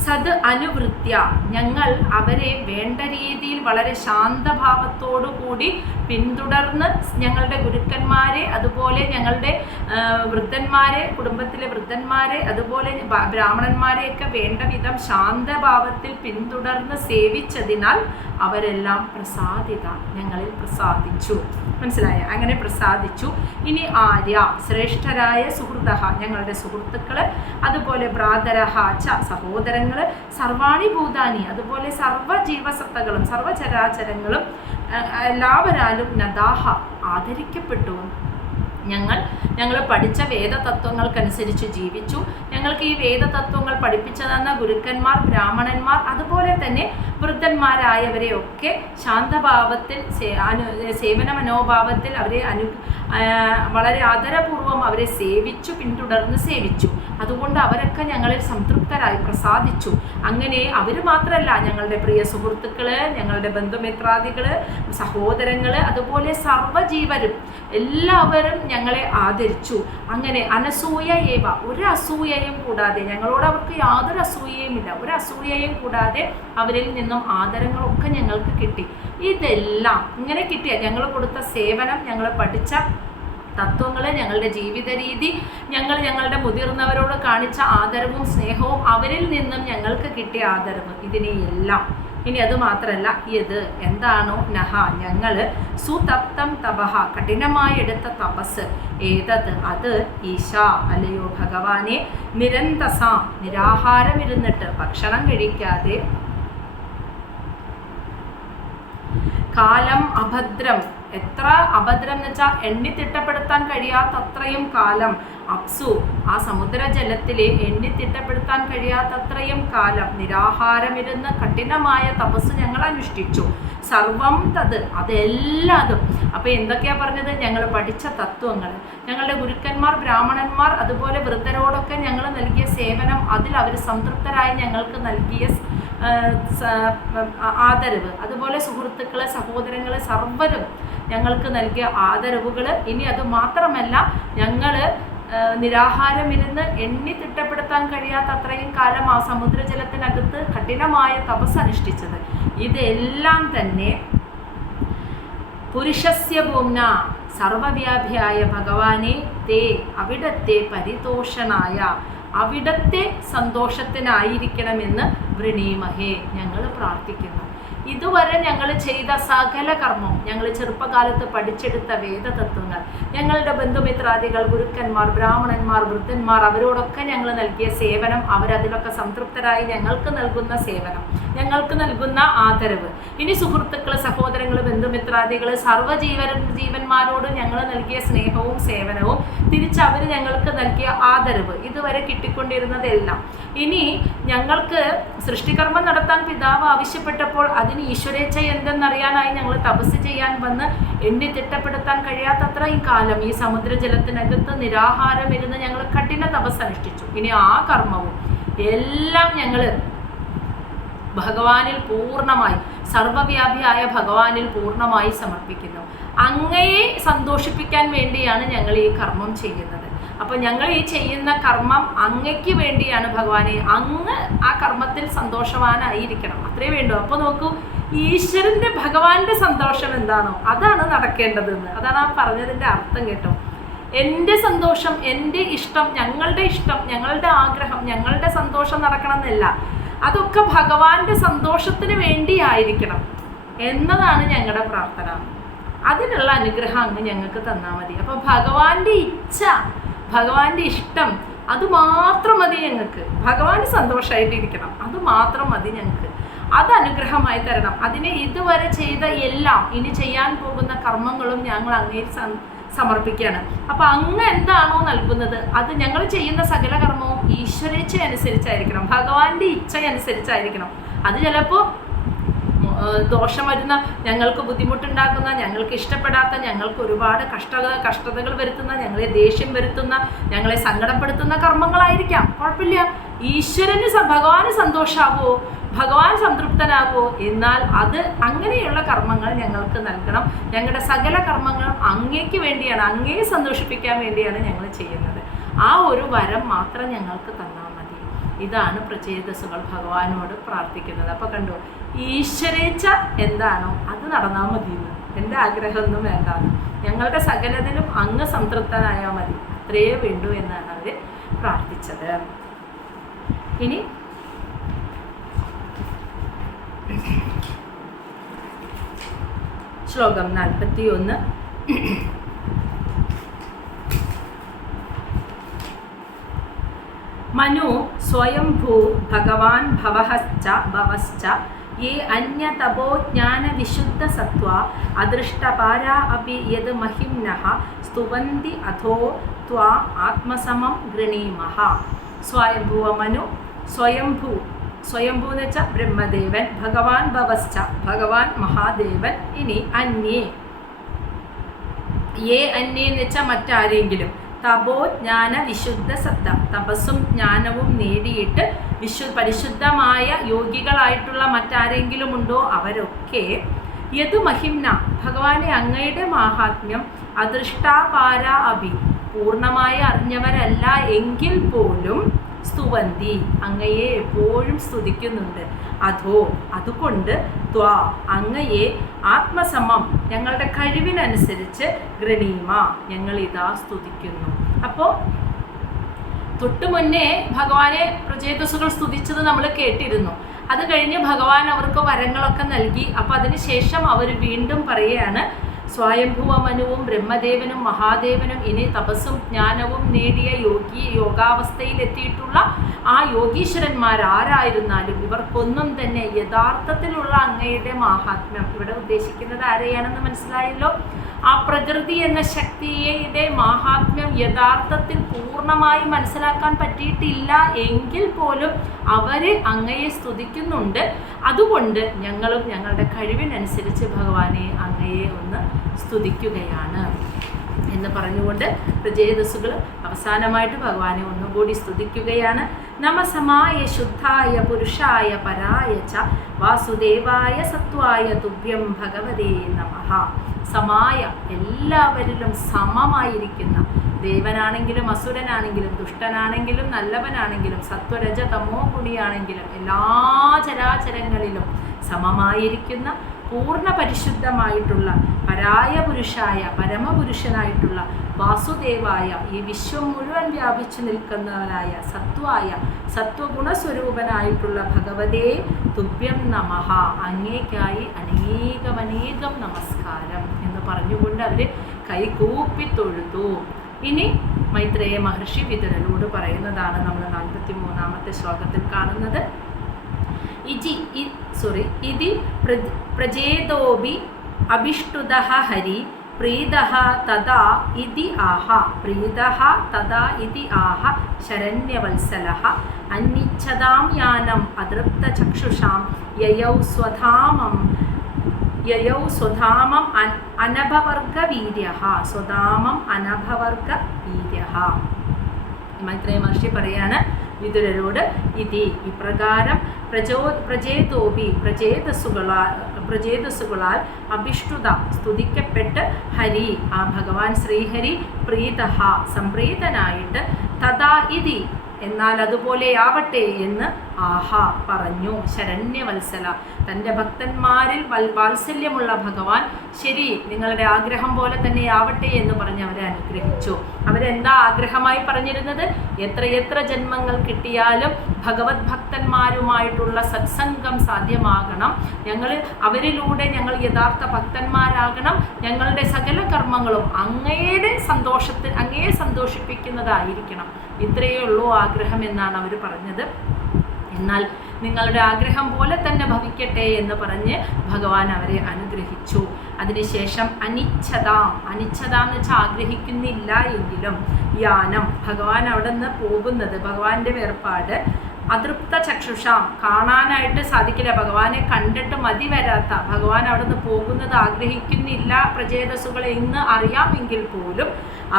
സത് അനുവൃത്യ ഞങ്ങൾ അവരെ വേണ്ട രീതിയിൽ വളരെ ശാന്തഭാവത്തോടു കൂടി പിന്തുടർന്ന് ഞങ്ങളുടെ ഗുരുക്കന്മാരെ അതുപോലെ ഞങ്ങളുടെ വൃദ്ധന്മാരെ കുടുംബത്തിലെ വൃദ്ധന്മാരെ അതുപോലെ ബ്രാഹ്മണന്മാരെയൊക്കെ വേണ്ട വിധം ശാന്തഭാവത്തിൽ പിന്തുടർന്ന് സേവിച്ചതിനാൽ അവരെല്ലാം ഞങ്ങളിൽ പ്രസാദിച്ചു. മനസ്സിലായ? അങ്ങനെ പ്രസാദിച്ചു. ഇനി ആര്യ ശ്രേഷ്ഠരായ സുഹൃത ഞങ്ങളുടെ സുഹൃത്തുക്കൾ അതുപോലെ ഭ്രാതരഹ ച സഹോദരങ്ങൾ സർവാണി ഭൂതാനി അതുപോലെ സർവ്വജീവസത്തകളും സർവ്വചരാചരങ്ങളും എല്ലാവരാലും നദാഹ ആദരിക്കപ്പെട്ടു. ഞങ്ങൾ പഠിച്ച വേദതത്വങ്ങൾക്കനുസരിച്ച് ജീവിച്ചു. ഞങ്ങൾക്ക് ഈ വേദതത്വങ്ങൾ പഠിപ്പിച്ചു തന്ന ഗുരുക്കന്മാർ ബ്രാഹ്മണന്മാർ അതുപോലെ തന്നെ വൃദ്ധന്മാരായവരെയൊക്കെ ശാന്തഭാവത്തിൽ സേവന മനോഭാവത്തിൽ അവരെ വളരെ ആദരപൂർവ്വം അവരെ പിന്തുടർന്ന് സേവിച്ചു. അതുകൊണ്ട് അവരൊക്കെ ഞങ്ങളിൽ സംതൃപ്തരായി പ്രസാദിച്ചു. അങ്ങനെ അവർ മാത്രമല്ല, ഞങ്ങളുടെ പ്രിയ സുഹൃത്തുക്കൾ, ഞങ്ങളുടെ ബന്ധുമിത്രാദികൾ, സഹോദരങ്ങൾ അതുപോലെ സർവ്വജീവരും എല്ലാവരും ഞങ്ങളെ ആദരിച്ചു. അങ്ങനെ അനസൂയ ഏവ ഒരു അസൂയയും കൂടാതെ ഞങ്ങളോട് അവർക്ക് യാതൊരു അസൂയയുമില്ല. ഒരു അസൂയയും കൂടാതെ അവരിൽ നിന്നും ആദരങ്ങളൊക്കെ ഞങ്ങൾക്ക് കിട്ടി. ഇതെല്ലാം ഇങ്ങനെ കിട്ടിയ ഞങ്ങൾ കൊടുത്ത സേവനം, ഞങ്ങൾ പഠിച്ച തത്വങ്ങൾ, ഞങ്ങളുടെ ജീവിത രീതി, ഞങ്ങളുടെ മുതിർന്നവരോട് കാണിച്ച ആദരവും സ്നേഹവും അവരിൽ നിന്നും ഞങ്ങൾക്ക് കിട്ടിയ ആദരവ് ഇതിനെയെല്ലാം ഇനി അത് മാത്രമല്ല ഇത് എന്താണോ നഹ ഞങ്ങൾ സുതപ്തം തപഹ കഠിനമായി എടുത്ത തപസ് ഏതത് അത് ഈശ അല്ലയോ ഭഗവാനെ നിരന്തസാം നിരാഹാരമിരുന്നിട്ട് ഭക്ഷണം കഴിക്കാതെ കാലം അഭദ്രം എത്ര അഭദ്രം എന്ന് വെച്ചാൽ എണ്ണി തിട്ടപ്പെടുത്താൻ കഴിയാത്തത്രയും കാലം അപ്സു ആ സമുദ്രജലത്തിലെ എണ്ണി തിട്ടപ്പെടുത്താൻ കഴിയാത്തത്രയും കാലം നിരാഹാരമിരുന്ന് കഠിനമായ തപസ് ഞങ്ങൾ അനുഷ്ഠിച്ചു. സർവം തത് അതെല്ലാതും. അപ്പോൾ എന്തൊക്കെയാണ് പറഞ്ഞത്? ഞങ്ങൾ പഠിച്ച തത്വങ്ങൾ, ഞങ്ങളുടെ ഗുരുക്കന്മാർ ബ്രാഹ്മണന്മാർ അതുപോലെ വൃദ്ധരോടൊക്കെ ഞങ്ങൾ നൽകിയ സേവനം, അതിൽ അവർ സംതൃപ്തരായി ഞങ്ങൾക്ക് നൽകിയ ആദരവ്, അതുപോലെ സുഹൃത്തുക്കൾ സഹോദരങ്ങൾ സർവ്വരും ഞങ്ങൾക്ക് നൽകിയ ആദരവുകൾ. ഇനി അത് മാത്രമല്ല ഞങ്ങൾ നിരാഹാരമിരുന്ന് എണ്ണി തിട്ടപ്പെടുത്താൻ കഴിയാത്ത അത്രയും കാലം ആ സമുദ്രജലത്തിനകത്ത് കഠിനമായ തപസ് അനുഷ്ഠിച്ചത്. ഇതെല്ലാം തന്നെ പുരുഷസ്യ ഭൂമ്ന സർവവ്യാപിയായ ഭഗവാനെ തേ അവിടത്തെ പരിതോഷനായ അവിടത്തെ സന്തോഷത്തിനായിരിക്കണമെന്ന് വൃണീമഹേ ഞങ്ങൾ പ്രാർത്ഥിക്കുന്നു. ഇതുവരെ ഞങ്ങൾ ചെയ്ത സകല കർമ്മം, ഞങ്ങൾ ചെറുപ്പകാലത്ത് പഠിച്ചെടുത്ത വേദതത്വങ്ങൾ, ഞങ്ങളുടെ ബന്ധുമിത്രാദികൾ ഗുരുക്കന്മാർ ബ്രാഹ്മണന്മാർ വൃദ്ധന്മാർ അവരോടൊക്കെ ഞങ്ങൾ നൽകിയ സേവനം, അവരതിലൊക്കെ സംതൃപ്തരായി ഞങ്ങൾക്ക് നൽകുന്ന സേവനം, ഞങ്ങൾക്ക് നൽകുന്ന ആദരവ്, ഇനി സുഹൃത്തുക്കൾ സഹോദരങ്ങൾ ബന്ധുമിത്രാദികൾ ജീവന്മാരോട് ഞങ്ങൾ നൽകിയ സ്നേഹവും സേവനവും തിരിച്ച് അവർ ഞങ്ങൾക്ക് നൽകിയ ആദരവ്, ഇതുവരെ കിട്ടിക്കൊണ്ടിരുന്നതെല്ലാം ഇനി ഞങ്ങൾക്ക് സൃഷ്ടികർമ്മം നടത്താൻ പിതാവ് ആവശ്യപ്പെട്ടപ്പോൾ അതിന് ഈശ്വരേച്ഛ എന്തെന്നറിയാനായി ഞങ്ങൾ തപസ് ചെയ്യാൻ വന്ന് എണ്ണി തിട്ടപ്പെടുത്താൻ കഴിയാത്തത്രയും കാലം ഈ സമുദ്രജലത്തിനകത്ത് നിരാഹാരമിരുന്ന് ഞങ്ങൾ കഠിന തപസ് അനുഷ്ഠിച്ചു. ഇനി ആ കർമ്മവും എല്ലാം ഞങ്ങൾ ഭഗവാനിൽ പൂർണ്ണമായി സർവവ്യാപിയായ ഭഗവാനിൽ പൂർണ്ണമായി സമർപ്പിക്കുന്നു. അങ്ങയെ സന്തോഷിപ്പിക്കാൻ വേണ്ടിയാണ് ഞങ്ങൾ ഈ കർമ്മം ചെയ്യുന്നത്. അപ്പോൾ ഞങ്ങൾ ഈ ചെയ്യുന്ന കർമ്മം അങ്ങയ്ക്ക് വേണ്ടിയാണ് ഭഗവാനെ, അങ്ങ് ആ കർമ്മത്തിൽ സന്തോഷവാനായിരിക്കണം, അത്രേ വേണ്ടൂ. അപ്പോൾ നോക്കൂ, ഈശ്വരൻ്റെ ഭഗവാന്റെ സന്തോഷം എന്താണോ അതാണ് നടക്കേണ്ടതെന്ന്. അതാണ് ആ പറഞ്ഞതിൻ്റെ അർത്ഥം കേട്ടോ. എൻ്റെ സന്തോഷം, എൻ്റെ ഇഷ്ടം, ഞങ്ങളുടെ ആഗ്രഹം, ഞങ്ങളുടെ സന്തോഷം നടക്കണം എന്നല്ല, അതൊക്കെ ഭഗവാന്റെ സന്തോഷത്തിന് വേണ്ടിയായിരിക്കണം എന്നതാണ് ഞങ്ങളുടെ പ്രാർത്ഥന. അതിനുള്ള അനുഗ്രഹം അങ്ങ് ഞങ്ങൾക്ക് തന്നാൽ മതി. അപ്പോൾ ഭഗവാന്റെ ഇച്ഛ, ഭഗവാന്റെ ഇഷ്ടം അതുമാത്രം മതി ഞങ്ങൾക്ക്. ഭഗവാന് സന്തോഷമായിട്ടിരിക്കണം, അതുമാത്രം മതി ഞങ്ങൾക്ക്. അത് അനുഗ്രഹമായി തരണം. അതിനെ ഇതുവരെ ചെയ്ത എല്ലാം ഇനി ചെയ്യാൻ പോകുന്ന കർമ്മങ്ങളും ഞങ്ങൾ അങ്ങേ സമർപ്പിക്കുകയാണ്. അപ്പോൾ അങ്ങ് എന്താണോ നൽകുന്നത് അത് ഞങ്ങൾ ചെയ്യുന്ന സകല കർമ്മവും ഈശ്വരേച്ഛ അനുസരിച്ചായിരിക്കണം, ഭഗവാന്റെ ഇച്ഛ അനുസരിച്ചായിരിക്കണം. അത് ചിലപ്പോൾ ദോഷം വരുന്ന, ഞങ്ങൾക്ക് ബുദ്ധിമുട്ടുണ്ടാക്കുന്ന, ഞങ്ങൾക്ക് ഇഷ്ടപ്പെടാത്ത, ഞങ്ങൾക്ക് ഒരുപാട് കഷ്ടതകൾ വരുത്തുന്ന, ഞങ്ങളെ ദേഷ്യം വരുത്തുന്ന, ഞങ്ങളെ സങ്കടപ്പെടുത്തുന്ന കർമ്മങ്ങളായിരിക്കാം. കുഴപ്പമില്ല. ഈശ്വരന് ഭഗവാന് സന്തോഷാവോ, ഭഗവാൻ സംതൃപ്തനാവോ? എന്നാൽ അത് അങ്ങനെയുള്ള കർമ്മങ്ങൾ ഞങ്ങൾക്ക് നൽകണം. ഞങ്ങളുടെ സകല കർമ്മങ്ങളും അങ്ങേക്ക് വേണ്ടിയാണ്, അങ്ങയെ സന്തോഷിപ്പിക്കാൻ വേണ്ടിയാണ് ഞങ്ങൾ ചെയ്യുന്നത്. ആ ഒരു വരം മാത്രം ഞങ്ങൾക്ക് തന്നാൽ മതി. ഇതാണ് പ്രചേതസ്സുകൾ ഭഗവാനോട് പ്രാർത്ഥിക്കുന്നത്. അപ്പോൾ കണ്ടു, ഈശ്വരേച്ഛ എന്താണോ അത് നടന്നാൽ മതിയെന്ന്, എൻ്റെ ആഗ്രഹമൊന്നും വേണ്ടാന്ന്, ഞങ്ങളുടെ സകലത്തിലും അങ്ങ് സംതൃപ്തനായാൽ മതി, അത്രയേ വേണ്ടൂ എന്നാണ് അവർ പ്രാർത്ഥിച്ചത്. ഇനി ശ്ലോകം 41. മനു സ്വയംഭൂ ഭഗവാൻ ഭവശ്ച യേ അന്യതപോ ജ്ഞാനവിശുദ്ധ സത്വ അദൃഷ്ടപാരാ അപി യത് മഹിംനഃ സ്തുവന്തി അധോ ത്വാ ആത്മസമം ഗൃണീമഃ. സ്വയംഭുവ മനു, സ്വയംഭൂ എന്ന് വെച്ചാൽ ബ്രഹ്മദേവൻ, ഭഗവാൻ ഭവശ്ച ഭഗവാൻ മഹാദേവൻ. ഇനി അന്യേ, അന്യേ എന്ന് വെച്ചാൽ മറ്റാരെങ്കിലും, തപോ ജ്ഞാന വിശുദ്ധ സത്ത, തപസ്സും ജ്ഞാനവും നേടിയിട്ട് പരിശുദ്ധമായ യോഗികളായിട്ടുള്ള മറ്റാരെങ്കിലും ഉണ്ടോ അവരൊക്കെ യതു മഹിംന, ഭഗവാനെ അങ്ങയുടെ മാഹാത്മ്യം അദൃഷ്ടാപാര അഭി, പൂർണ്ണമായി അറിഞ്ഞവരല്ല എങ്കിൽ പോലും സ്തുവന്തി, അങ്ങയെ എപ്പോഴും സ്തുതിക്കുന്നുണ്ട്. അധോ, അതുകൊണ്ട് ത്വാ, അങ്ങയെ ആത്മസമം, ഞങ്ങളുടെ കഴിവിനനുസരിച്ച് ഗൃണീമ, ഞങ്ങളിതാ സ്തുതിക്കുന്നു. അപ്പോൾ തൊട്ടു മുന്നേ ഭഗവാനെ പ്രചേതസ്സുകൾ സ്തുതിച്ചത് നമ്മൾ കേട്ടിരുന്നു. അത് കഴിഞ്ഞ് ഭഗവാൻ അവർക്ക് വരങ്ങളൊക്കെ നൽകി. അപ്പോൾ അതിനുശേഷം അവർ വീണ്ടും പറയുകയാണ്, സ്വയംഭുവ മനുവും ബ്രഹ്മദേവനും മഹാദേവനും ഇനി തപസ്സും ജ്ഞാനവും നേടിയ യോഗാവസ്ഥയിൽ എത്തിയിട്ടുള്ള ആ യോഗീശ്വരന്മാരാരായിരുന്നാലും ഇവർക്കൊന്നും തന്നെ യഥാർത്ഥത്തിലുള്ള അങ്ങയുടെ മാഹാത്മ്യം, ഇവിടെ ഉദ്ദേശിക്കുന്നത് ആരെയാണെന്ന് മനസ്സിലായല്ലോ. ആ പ്രകൃതി എന്ന ശക്തിയുടെ മാഹാത്മ്യം യഥാർത്ഥത്തിൽ പൂർണ്ണമായി മനസ്സിലാക്കാൻ പറ്റിയിട്ടില്ല എങ്കിൽ പോലും അവർ അങ്ങയെ സ്തുതിക്കുന്നുണ്ട്. അതുകൊണ്ട് ഞങ്ങളും ഞങ്ങളുടെ കഴിവിനനുസരിച്ച് ഭഗവാനെ അങ്ങയെ ഒന്ന് സ്തുതിക്കുകയാണ് എന്ന് പറഞ്ഞുകൊണ്ട് പ്രചേതസ്സുകൾ അവസാനമായിട്ട് ഭഗവാനെ ഒന്നുകൂടി സ്തുതിക്കുകയാണ്. നമസമായ ശുദ്ധായ പുരുഷായ പരായ ച വാസുദേവായ സത്വായ തുഭ്യം ഭഗവതേ നമഃ. സമായ, എല്ലാവരിലും സമമായിരിക്കുന്ന, ദേവനാണെങ്കിലും അസുരനാണെങ്കിലും ദുഷ്ടനാണെങ്കിലും നല്ലവനാണെങ്കിലും സത്വരജ തമോ ഗുണിയാണെങ്കിലും എല്ലാ ചരാചരങ്ങളിലും സമമായിരിക്കുന്ന പൂർണ്ണ പരിശുദ്ധമായിട്ടുള്ള പരായ പുരുഷായ പരമപുരുഷനായിട്ടുള്ള വാസുദേവായ, ഈ വിശ്വം മുഴുവൻ വ്യാപിച്ചു നിൽക്കുന്നവനായ സത്വായ സത്വഗുണസ്വരൂപനായിട്ടുള്ള ഭഗവതേ തുഭ്യം നമഃ, അങ്ങേക്കായി അനേകം നമസ്കാരം എന്ന് പറഞ്ഞുകൊണ്ട് അവർ കൈകൂപ്പി തൊഴുതു. ഇനി മൈത്രേയ മഹർഷി വിതുരരോട് പറയുന്നതാണ് നമ്മൾ 43-ാമത്തെ ശ്ലോകത്തിൽ കാണുന്നത്. ഇതി പ്രചേതോബി അഭിഷ്ടുതഃ ഹരി പ്രീതഃ തദാ ഇതി ആഹ, പ്രീതഃ തദാ ഇതി ആഹ ശരണ്യവത്സലഃ അന്നിച്ഛതാം യാനം അതൃപ്തചക്ഷുഷാം യയൗ സ്വധാമം അനഭവർഗവീര്യഃ, സ്വധാമം അനഭവർഗവീര്യഃ. മൈത്രേയ മഹർഷി പറയാണ് വിതുരരോട്, ഇതി ഇപ്രകാരം പ്രചേതോപി പ്രചേതസ്സുകളാൽ അഭിഷ്ടുത സ്തുതിക്കപ്പെട്ട് ഹരി, ആ ഭഗവാൻ ശ്രീഹരി പ്രീതഃ സംപ്രീതനായിട്ട് തഥാ ഇതി എന്നാൽ അതുപോലെയാവട്ടെ എന്ന് ആഹ പറഞ്ഞു. ശരണ്യവത്സല, തൻ്റെ ഭക്തന്മാരിൽ വാത്സല്യമുള്ള ഭഗവാൻ ശരി നിങ്ങളുടെ ആഗ്രഹം പോലെ തന്നെ ആവട്ടെ എന്ന് പറഞ്ഞ് അവരെ അനുഗ്രഹിച്ചു. അവരെന്താ ആഗ്രഹമായി പറഞ്ഞിരുന്നത്? എത്രയെത്ര ജന്മങ്ങൾ കിട്ടിയാലും ഭഗവത് ഭക്തന്മാരുമായിട്ടുള്ള സത്സംഗം സാധ്യമാകണം, അവരിലൂടെ ഞങ്ങൾ യഥാർത്ഥ ഭക്തന്മാരാകണം, ഞങ്ങളുടെ സകല കർമ്മങ്ങളും അങ്ങയെ സന്തോഷിപ്പിക്കുന്നതായിരിക്കണം, ഇത്രയേ ഉള്ളൂ ആഗ്രഹം എന്നാണ് അവർ പറഞ്ഞത്. എന്നാൽ നിങ്ങളുടെ ആഗ്രഹം പോലെ തന്നെ ഭവിക്കട്ടെ എന്ന് പറഞ്ഞ് ഭഗവാൻ അവരെ അനുഗ്രഹിച്ചു. അതിനുശേഷം അനിച്ഛത എന്ന് വെച്ചാൽ ആഗ്രഹിക്കുന്നില്ല എങ്കിലും യാനം, ഭഗവാൻ അവിടെ നിന്ന് പോകുന്നത്, ഭഗവാന്റെ വേർപാട് അതൃപ്ത ചക്ഷുഷാം, കാണാനായിട്ട് സാധിക്കില്ല, ഭഗവാനെ കണ്ടിട്ട് മതി വരാത്ത, ഭഗവാൻ അവിടുന്ന് പോകുന്നത് ആഗ്രഹിക്കുന്നില്ല പ്രചേതസ്സുകളെ എന്ന് അറിയാമെങ്കിൽ പോലും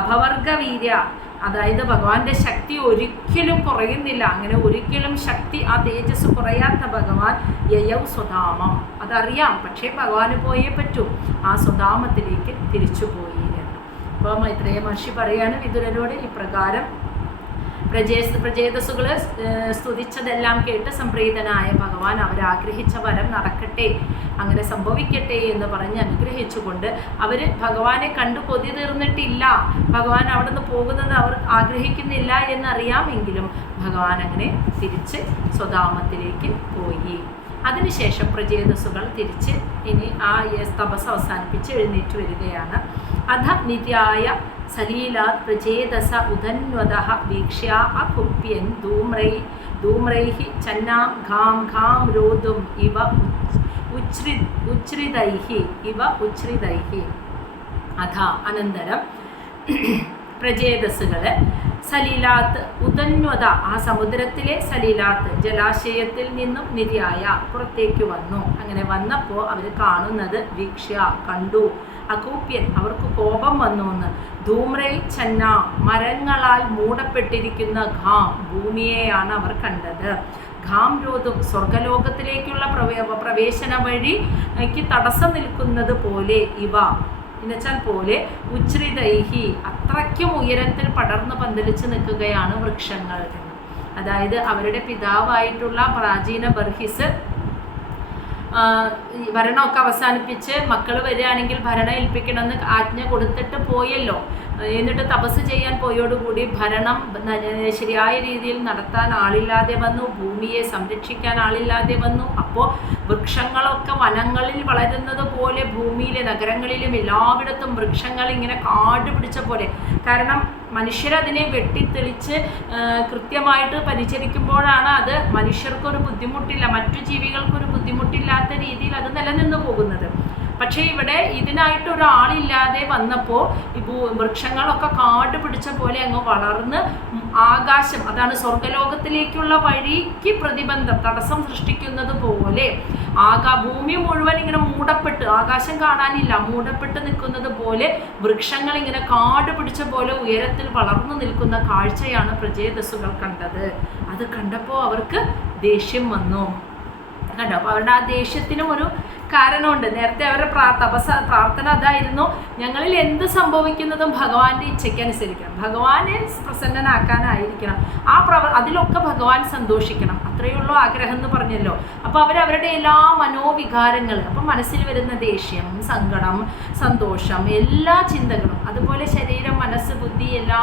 അപവർഗവീര്യ, അതായത് ഭഗവാന്റെ ശക്തി ഒരിക്കലും കുറയുന്നില്ല. അങ്ങനെ ഒരിക്കലും ശക്തി, ആ തേജസ് കുറയാത്ത ഭഗവാൻ യയൗ സ്വധാമം, അതറിയാം, പക്ഷേ ഭഗവാന് പോയേ പറ്റൂ, ആ സ്വധാമത്തിലേക്ക് തിരിച്ചു പോയി എന്ന്. അപ്പോൾ മൈത്രേയ മഹർഷി പറയാണ് വിതുരരോട്, ഇപ്രകാരം പ്രചേതസ്സുകൾ സ്തുതിച്ചതെല്ലാം കേട്ട് സംപ്രീതനായ ഭഗവാൻ അവരാഗ്രഹിച്ച വരം നടക്കട്ടെ, അങ്ങനെ സംഭവിക്കട്ടെ എന്ന് പറഞ്ഞ് അനുഗ്രഹിച്ചുകൊണ്ട് അവർ ഭഗവാനെ കണ്ടു കൊതി തീർന്നിട്ടില്ല, ഭഗവാൻ അവിടെ നിന്ന് പോകുന്നത് അവർ ആഗ്രഹിക്കുന്നില്ല എന്നറിയാമെങ്കിലും ഭഗവാൻ അങ്ങനെ തിരിച്ച് സ്വധാമത്തിലേക്ക് പോയി. അതിനുശേഷം പ്രചേതസ്സുകൾ തിരിച്ച് ഇനി ആ തപസ് അവസാനിപ്പിച്ച് എഴുന്നേറ്റ് വരികയാണ്. അധ നിര്യായ സലീലാത് പ്രചേതസ ഉദന്വദഃ വീക്ഷ്യ അകുപ്യൻ ധൂമ്രൈഹി ചന്നാം ഘാം ഘാം രോദും ഇവ ഉച്ഛ്രിതൈഹി. അധ അനന്തരം പ്രചേതസ്സുകൾ സലീലാത്ത് ഉദന്വത, ആ സമുദ്രത്തിലെ സലീലാത്ത് ജലാശയത്തിൽ നിന്നും നിര്യായ പുറത്തേക്ക് വന്നു. അങ്ങനെ വന്നപ്പോൾ അവർ കാണുന്നത് വീക്ഷ്യ കണ്ടു, അകൂപ്യൻ അവർക്ക് കോപം വന്നു എന്ന്, ധൂമ്രൈ ചന്ന മരങ്ങളാൽ മൂടപ്പെട്ടിരിക്കുന്ന ഘാം ഭൂമിയെയാണ് അവർ കണ്ടത്, ഘാം രോധും സ്വർഗലോകത്തിലേക്കുള്ള പ്രവേശന വഴിക്ക് തടസ്സം നിൽക്കുന്നത് പോലെ, ഇവ എന്നുവെച്ചാൽ പോലെ, ഉച്ഛ്രിതൈഹി അത്രയ്ക്കും ഉയരത്തിൽ പടർന്ന് പന്തലിച്ച് നിൽക്കുകയാണ് വൃക്ഷങ്ങൾ എന്ന്. അതായത് അവരുടെ പിതാവായിട്ടുള്ള പ്രാചീന ബർഹിസ് ഭരണമൊക്കെ അവസാനിപ്പിച്ച് മക്കൾ വരികയാണെങ്കിൽ ഭരണം ഏൽപ്പിക്കണമെന്ന് ആജ്ഞ കൊടുത്തിട്ട് പോയല്ലോ. എന്നിട്ട് തപസ് ചെയ്യാൻ പോയോടുകൂടി ഭരണം ശരിയായ രീതിയിൽ നടത്താൻ ആളില്ലാതെ വന്നു, ഭൂമിയെ സംരക്ഷിക്കാൻ ആളില്ലാതെ വന്നു. അപ്പോൾ വൃക്ഷങ്ങളൊക്കെ വനങ്ങളിൽ വളരുന്നത് പോലെ ഭൂമിയിലെ നഗരങ്ങളിലും എല്ലായിടത്തും വൃക്ഷങ്ങൾ ഇങ്ങനെ കാട് പിടിച്ച പോലെ, കാരണം മനുഷ്യരതിനെ വെട്ടിത്തെളിച്ച് കൃത്യമായിട്ട് പരിചരിക്കുമ്പോഴാണ് അത് മനുഷ്യർക്കൊരു ബുദ്ധിമുട്ടില്ല, മറ്റു ജീവികൾക്കൊരു ബുദ്ധിമുട്ടില്ലാത്ത രീതിയിൽ അത് നിലനിന്ന് പോകുന്നത്. പക്ഷേ ഇവിടെ ഇതിനായിട്ടൊരാളില്ലാതെ വന്നപ്പോൾ ഈ വൃക്ഷങ്ങളൊക്കെ കാട് പിടിച്ച പോലെ അങ്ങ് വളർന്ന് ആകാശം, അതാണ് സ്വർഗലോകത്തിലേക്കുള്ള വഴിക്ക് പ്രതിബന്ധം തടസ്സം സൃഷ്ടിക്കുന്നത് പോലെ ഭൂമി മുഴുവൻ ഇങ്ങനെ മൂടപ്പെട്ട്, ആകാശം കാണാനില്ല, മൂടപ്പെട്ട് നിൽക്കുന്നത് പോലെ വൃക്ഷങ്ങൾ ഇങ്ങനെ കാട് പിടിച്ച പോലെ ഉയരത്തിൽ വളർന്നു നിൽക്കുന്ന കാഴ്ചയാണ് പ്രചേതസ്സുകൾ കണ്ടത്. അത് കണ്ടപ്പോൾ അവർക്ക് ദേഷ്യം വന്നു. കണ്ടോ, അപ്പോൾ അവരുടെ ആ ദേഷ്യത്തിനും ഒരു കാരണമുണ്ട്. നേരത്തെ അവരുടെ പ്രാർത്ഥന അതായിരുന്നു, ഞങ്ങളിൽ എന്ത് സംഭവിക്കുന്നതും ഭഗവാന്റെ ഇച്ഛയ്ക്കനുസരിക്കണം, ഭഗവാനെ പ്രസന്നനാക്കാനായിരിക്കണം, അതിലൊക്കെ ഭഗവാൻ സന്തോഷിക്കണം, അത്രയേ ഉള്ളൂ ആഗ്രഹം എന്ന് പറഞ്ഞല്ലോ. അപ്പോൾ അവരവരുടെ എല്ലാ മനോവികാരങ്ങൾ, അപ്പം മനസ്സിൽ വരുന്ന ദേഷ്യം, സങ്കടം, സന്തോഷം, എല്ലാ ചിന്തകളും, അതുപോലെ ശരീരം, മനസ്സ്, ബുദ്ധി, എല്ലാ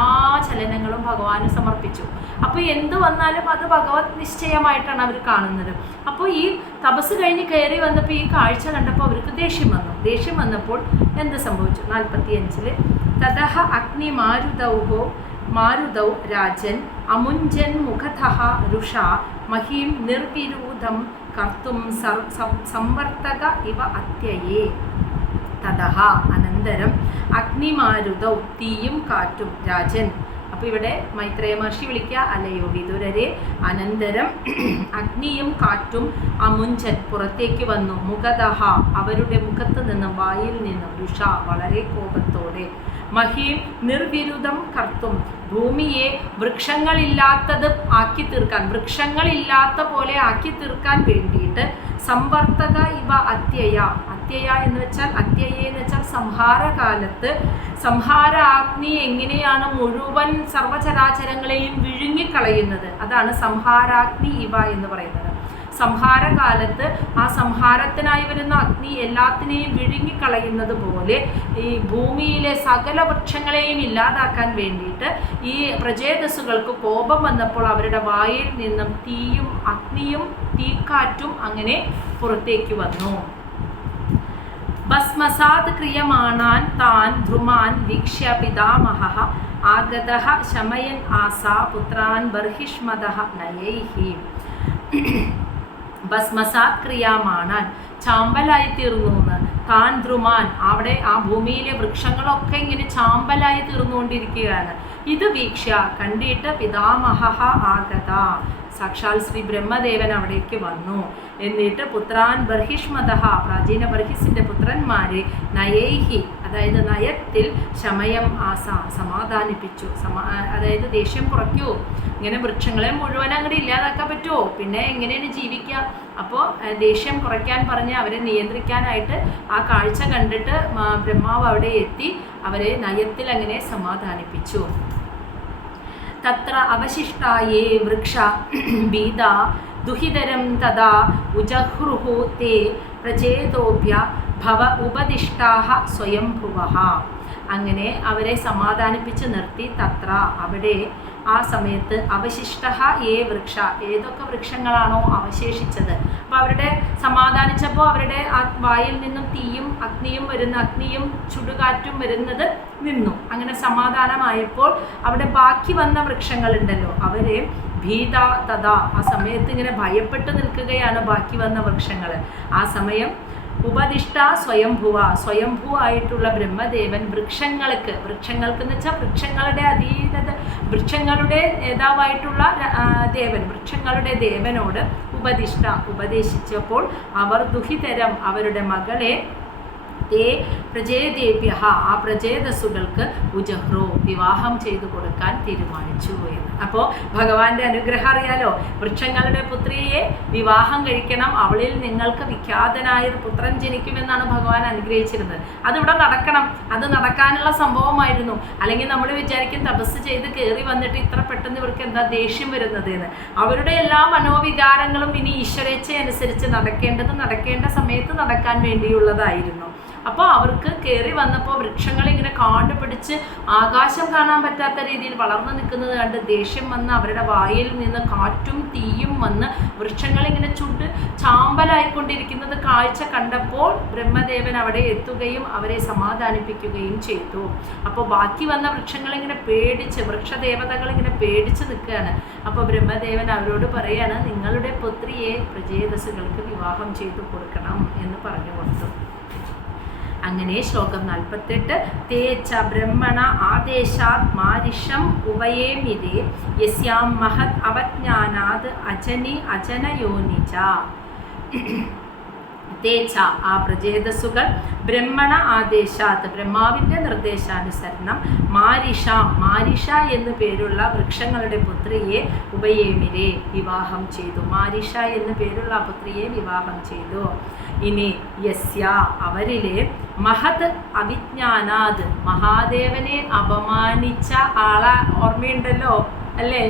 ചലനങ്ങളും ഭഗവാന് സമർപ്പിച്ചു. അപ്പോൾ എന്ത് വന്നാലും അത് ഭഗവത് നിശ്ചയമായിട്ടാണ് അവർ കാണുന്നത്. അപ്പോൾ ഈ തപസ് കഴിഞ്ഞ് കയറി വന്നപ്പോൾ ഈ കാഴ്ച കണ്ടപ്പോൾ അവർക്ക് ദേഷ്യം വന്നു. ദേഷ്യം വന്നപ്പോൾ എന്ത് സംഭവിച്ചു? 45 തതഃ അഗ്നി മാരുതൗ രാജൻ അമുഞ്ചൻ മുഖതഃ രുഷാ മഹീം നിർവിരൂഢം കർത്തും സംവർത്തക ഇവ അത്യയേ. തതഃ അനന്തരം അഗ്നിമാരുതൗ തീയും കാറ്റും രാജൻ. അപ്പോൾ ഇവിടെ മൈത്രേയ മഹർഷി വിളിക്കുക, അല്ലയോ വിതുരരെ, അനന്തരം അഗ്നിയും കാറ്റും അമുഞ്ചൻ പുറത്തേക്ക് വന്നു, മുഖതഃ അവരുടെ മുഖത്ത് നിന്നും, വായിൽ നിന്നും, രുഷ വളരെ കോപത്തോടെ, മഹീം നിർവിരുദ്ധം കർത്തും ഭൂമിയെ വൃക്ഷങ്ങളില്ലാത്തത് ആക്കി തീർക്കാൻ, വൃക്ഷങ്ങളില്ലാത്ത പോലെ ആക്കി തീർക്കാൻ വേണ്ടിയിട്ട്, സംവർത്തക ഇവ അത്യയ എന്ന് വെച്ചാൽ, അത്യയെ എന്ന് വെച്ചാൽ സംഹാരകാലത്ത് സംഹാരാഗ്നി എങ്ങനെയാണ് മുഴുവൻ സർവചരാചരങ്ങളെയും വിഴുങ്ങിക്കളയുന്നത്, അതാണ് സംഹാരാഗ്നി ഇവ എന്ന് പറയുന്നത്. സംഹാരകാലത്ത് ആ സംഹാരത്തിനായി വരുന്ന അഗ്നി എല്ലാത്തിനെയും വിഴുങ്ങിക്കളയുന്നത് പോലെ ഈ ഭൂമിയിലെ സകല വൃക്ഷങ്ങളെയും ഇല്ലാതാക്കാൻ വേണ്ടിയിട്ട് ഈ പ്രചേതസ്സുകൾക്ക് കോപം വന്നപ്പോൾ അവരുടെ വായിൽ നിന്നും തീയും അഗ്നിയും തീക്കാറ്റും അങ്ങനെ പുറത്തേക്ക് വന്നു. ഭസ്മസാത് ക്രിയമാണാൻ താൻ ധ്രുമാൻ വീക്ഷ്യ പിതാമഹഃ ആഗതഃ ശമയൻ ആസാ പുത്രാൻ ബർഹിഷ്മദഃ നയൈഹി. ഭസ്മസാത് ക്രിയമാണാൻ ചാമ്പലായി തീർന്നു എന്ന്, താൻ ധ്രുമാൻ അവിടെ ആ ഭൂമിയിലെ വൃക്ഷങ്ങളൊക്കെ ഇങ്ങനെ ചാമ്പലായി തീർന്നുകൊണ്ടിരിക്കുകയാണ്. ഇത് വീക്ഷ്യ കണ്ടിട്ട് പിതാമഹഃ ആഗത സാക്ഷാൽ ശ്രീ ബ്രഹ്മദേവൻ അവിടേക്ക് വന്നു. എന്നിട്ട് പുത്രാൻ ബർഹിഷ്മതഃ, പ്രാചീന ബർഹിസിൻ്റെ പുത്രന്മാരെ നയൈഹി, അതായത് നയത്തിൽ ശമയം സമാധാനിപ്പിച്ചു. അതായത് ദേഷ്യം കുറയ്ക്കൂ. ഇങ്ങനെ വൃക്ഷങ്ങളെ മുഴുവൻ അങ്ങോട്ട് ഇല്ലാതാക്കാൻ പറ്റുമോ? പിന്നെ എങ്ങനെയാണ് ജീവിക്കുക? അപ്പോൾ ദേഷ്യം കുറയ്ക്കാൻ പറഞ്ഞ് അവരെ നിയന്ത്രിക്കാനായിട്ട് ആ കാഴ്ച കണ്ടിട്ട് ബ്രഹ്മാവ് അവിടെ എത്തി അവരെ നയത്തിൽ അങ്ങനെ സമാധാനിപ്പിച്ചു. തത്ര അവശിഷ്ടായേ വൃക്ഷ ഭീത ദുഹിതരം തഥാ ഉജഹ്രുഹു തേ പ്രചേതോഭ്യ ഭവ ഉപദിഷ്ടാഹ സ്വയംഭുവഃ. അങ്ങനെ അവരെ സമാധാനിപ്പിച്ച് നിർത്തി. തത്ര, അവിടെ, ആ സമയത്ത് അവശിഷ്ടഃ ഏ വൃക്ഷ, ഏതൊക്കെ വൃക്ഷങ്ങളാണോ അവശേഷിച്ചത്. അപ്പോൾ അവരുടെ സമാധാനിച്ചപ്പോൾ അവരുടെ ആ വായിൽ നിന്നും തീയും അഗ്നിയും ചുടുകാറ്റും വരുന്നത് നിന്നു. അങ്ങനെ സമാധാനമായപ്പോൾ അവിടെ ബാക്കി വന്ന വൃക്ഷങ്ങളുണ്ടല്ലോ, അവരെ ഭീത തഥാ, ആ സമയത്ത് ഇങ്ങനെ ഭയപ്പെട്ട് നിൽക്കുകയാണ് ബാക്കി വന്ന വൃക്ഷങ്ങൾ. ആ സമയം ഉപദിഷ്ട സ്വയംഭുവായിട്ടുള്ള ബ്രഹ്മദേവൻ വൃക്ഷങ്ങൾക്ക് എന്ന് വെച്ചാൽ വൃക്ഷങ്ങളുടെ നേതാവായിട്ടുള്ള ദേവൻ, വൃക്ഷങ്ങളുടെ ദേവനോട് ഉപദേശിച്ചപ്പോൾ അവർ ദുഹിതരം, അവരുടെ മകളെ പ്രജേദേഭ്യ, ആ പ്രജേതസ്സുകൾക്ക് ഉജഹ്റോ, വിവാഹം ചെയ്തു കൊടുക്കാൻ തീരുമാനിച്ചു എന്ന്. അപ്പോൾ ഭഗവാന്റെ അനുഗ്രഹം അറിയാലോ, വൃക്ഷങ്ങളുടെ പുത്രിയെ വിവാഹം കഴിക്കണം, അവളിൽ നിങ്ങൾക്ക് വിഖ്യാതനായൊരു പുത്രൻ ജനിക്കുമെന്നാണ് ഭഗവാൻ അനുഗ്രഹിച്ചിരുന്നത്. അതിവിടെ നടക്കണം, അത് നടക്കാനുള്ള സംഭവമായിരുന്നു. അല്ലെങ്കിൽ നമ്മൾ വിചാരിക്കും തപസ് ചെയ്ത് കയറി വന്നിട്ട് ഇത്ര പെട്ടെന്ന് ഇവർക്ക് എന്താ ദേഷ്യം വരുന്നത് എന്ന്. അവരുടെ എല്ലാ മനോവികാരങ്ങളും ഇനി ഈശ്വരേച്ഛ അനുസരിച്ച് നടക്കേണ്ട സമയത്ത് നടക്കാൻ വേണ്ടിയുള്ളതായിരുന്നു. അപ്പോൾ അവർക്ക് കയറി വന്നപ്പോൾ വൃക്ഷങ്ങളിങ്ങനെ കാണ്ടുപിടിച്ച് ആകാശം കാണാൻ പറ്റാത്ത രീതിയിൽ വളർന്നു നിൽക്കുന്നത് കണ്ട് ദേഷ്യം വന്ന് അവരുടെ വായിൽ നിന്ന് കാറ്റും തീയും വന്ന് വൃക്ഷങ്ങളിങ്ങനെ ചാമ്പലായിക്കൊണ്ടിരിക്കുന്നത് കാഴ്ച കണ്ടപ്പോൾ ബ്രഹ്മദേവൻ അവിടെ എത്തുകയും അവരെ സമാധാനിപ്പിക്കുകയും ചെയ്തു. അപ്പോൾ ബാക്കി വന്ന വൃക്ഷങ്ങളിങ്ങനെ പേടിച്ച്, വൃക്ഷദേവതകളിങ്ങനെ പേടിച്ച് നിൽക്കുകയാണ്. അപ്പോൾ ബ്രഹ്മദേവൻ അവരോട് പറയാണ്, നിങ്ങളുടെ പുത്രിയെ പ്രജേതസ്സുകൾക്ക് വിവാഹം ചെയ്തു കൊടുക്കണം എന്ന് പറഞ്ഞു കൊടുത്തു. അങ്ങനെ ശ്ലോകം 48. തേ ച ബ്രഹ്മണ ആദേശാത് മാരിഷം ഉഭയേമിരേ യസ്യാം മഹത് അവജ്ഞാനാത് അജനയോനിച. തേച്ച, ആ പ്രജേതസ്സുകൾ ബ്രഹ്മണ ആദേശാത്, ബ്രഹ്മാവിൻ്റെ നിർദ്ദേശാനുസരണം മാരിഷ എന്നു പേരുള്ള വൃക്ഷങ്ങളുടെ പുത്രിയെ ഉഭയേമിരെ വിവാഹം ചെയ്തു. മാരിഷ എന്നു പേരുള്ള പുത്രിയെ വിവാഹം ചെയ്തു. ഇനി യസ്യ, അവരിലെ മഹത് അവിജ്ഞാനാത്, മഹാദേവനെ അപമാനിച്ച ആളെ ഓർമ്മയുണ്ടല്ലോ അല്ലേ?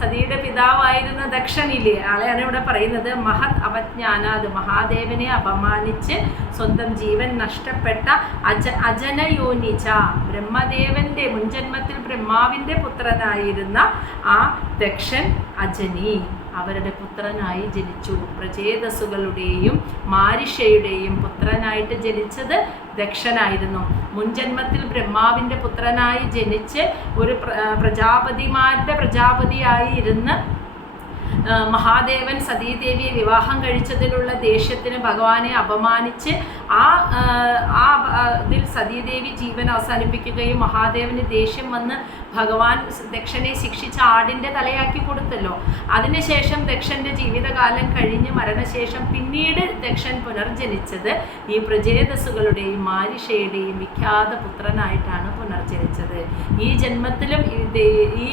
സതിയുടെ പിതാവായിരുന്ന ദക്ഷനില്ലേ, ആളെയാണ് ഇവിടെ പറയുന്നത്. മഹത് അവജ്ഞാനാത്, മഹാദേവനെ അപമാനിച്ച് സ്വന്തം ജീവൻ നഷ്ടപ്പെട്ട അജനയോനിച്ച, ബ്രഹ്മദേവന്റെ മുൻജന്മത്തിൽ ബ്രഹ്മാവിൻ്റെ പുത്രനായിരുന്ന ആ ദക്ഷൻ അജനി അവരുടെ പുത്രനായി ജനിച്ചു. പ്രചേതസ്സുകളുടെയും മാരിഷയുടെയും പുത്രനായിട്ട് ജനിച്ചത് ദക്ഷനായിരുന്നു. മുൻജന്മത്തിൽ ബ്രഹ്മാവിൻ്റെ പുത്രനായി ജനിച്ച് ഒരു പ്രജാപതിമാരുടെ പ്രജാപതിയായി ഇരുന്ന് മഹാദേവൻ സതീദേവിയെ വിവാഹം കഴിച്ചതിലുള്ള ദേഷ്യത്തിന് ഭഗവാനെ അപമാനിച്ച് ഇതിൽ സതീദേവി ജീവൻ അവസാനിപ്പിക്കുകയും മഹാദേവന് ദേഷ്യം വന്ന് ഭഗവാൻ ദക്ഷനെ ശിക്ഷിച്ച ആടിൻ്റെ തലയാക്കി കൊടുത്തല്ലോ. അതിനുശേഷം ദക്ഷൻ്റെ ജീവിതകാലം കഴിഞ്ഞ് മരണശേഷം പിന്നീട് ദക്ഷൻ പുനർജനിച്ചത് ഈ പ്രജേതസ്സുകളുടെയും മാരിഷയുടെയും വിഖ്യാത പുത്രനായിട്ടാണ് പുനർജനിച്ചത്. ഈ ജന്മത്തിലും ഈ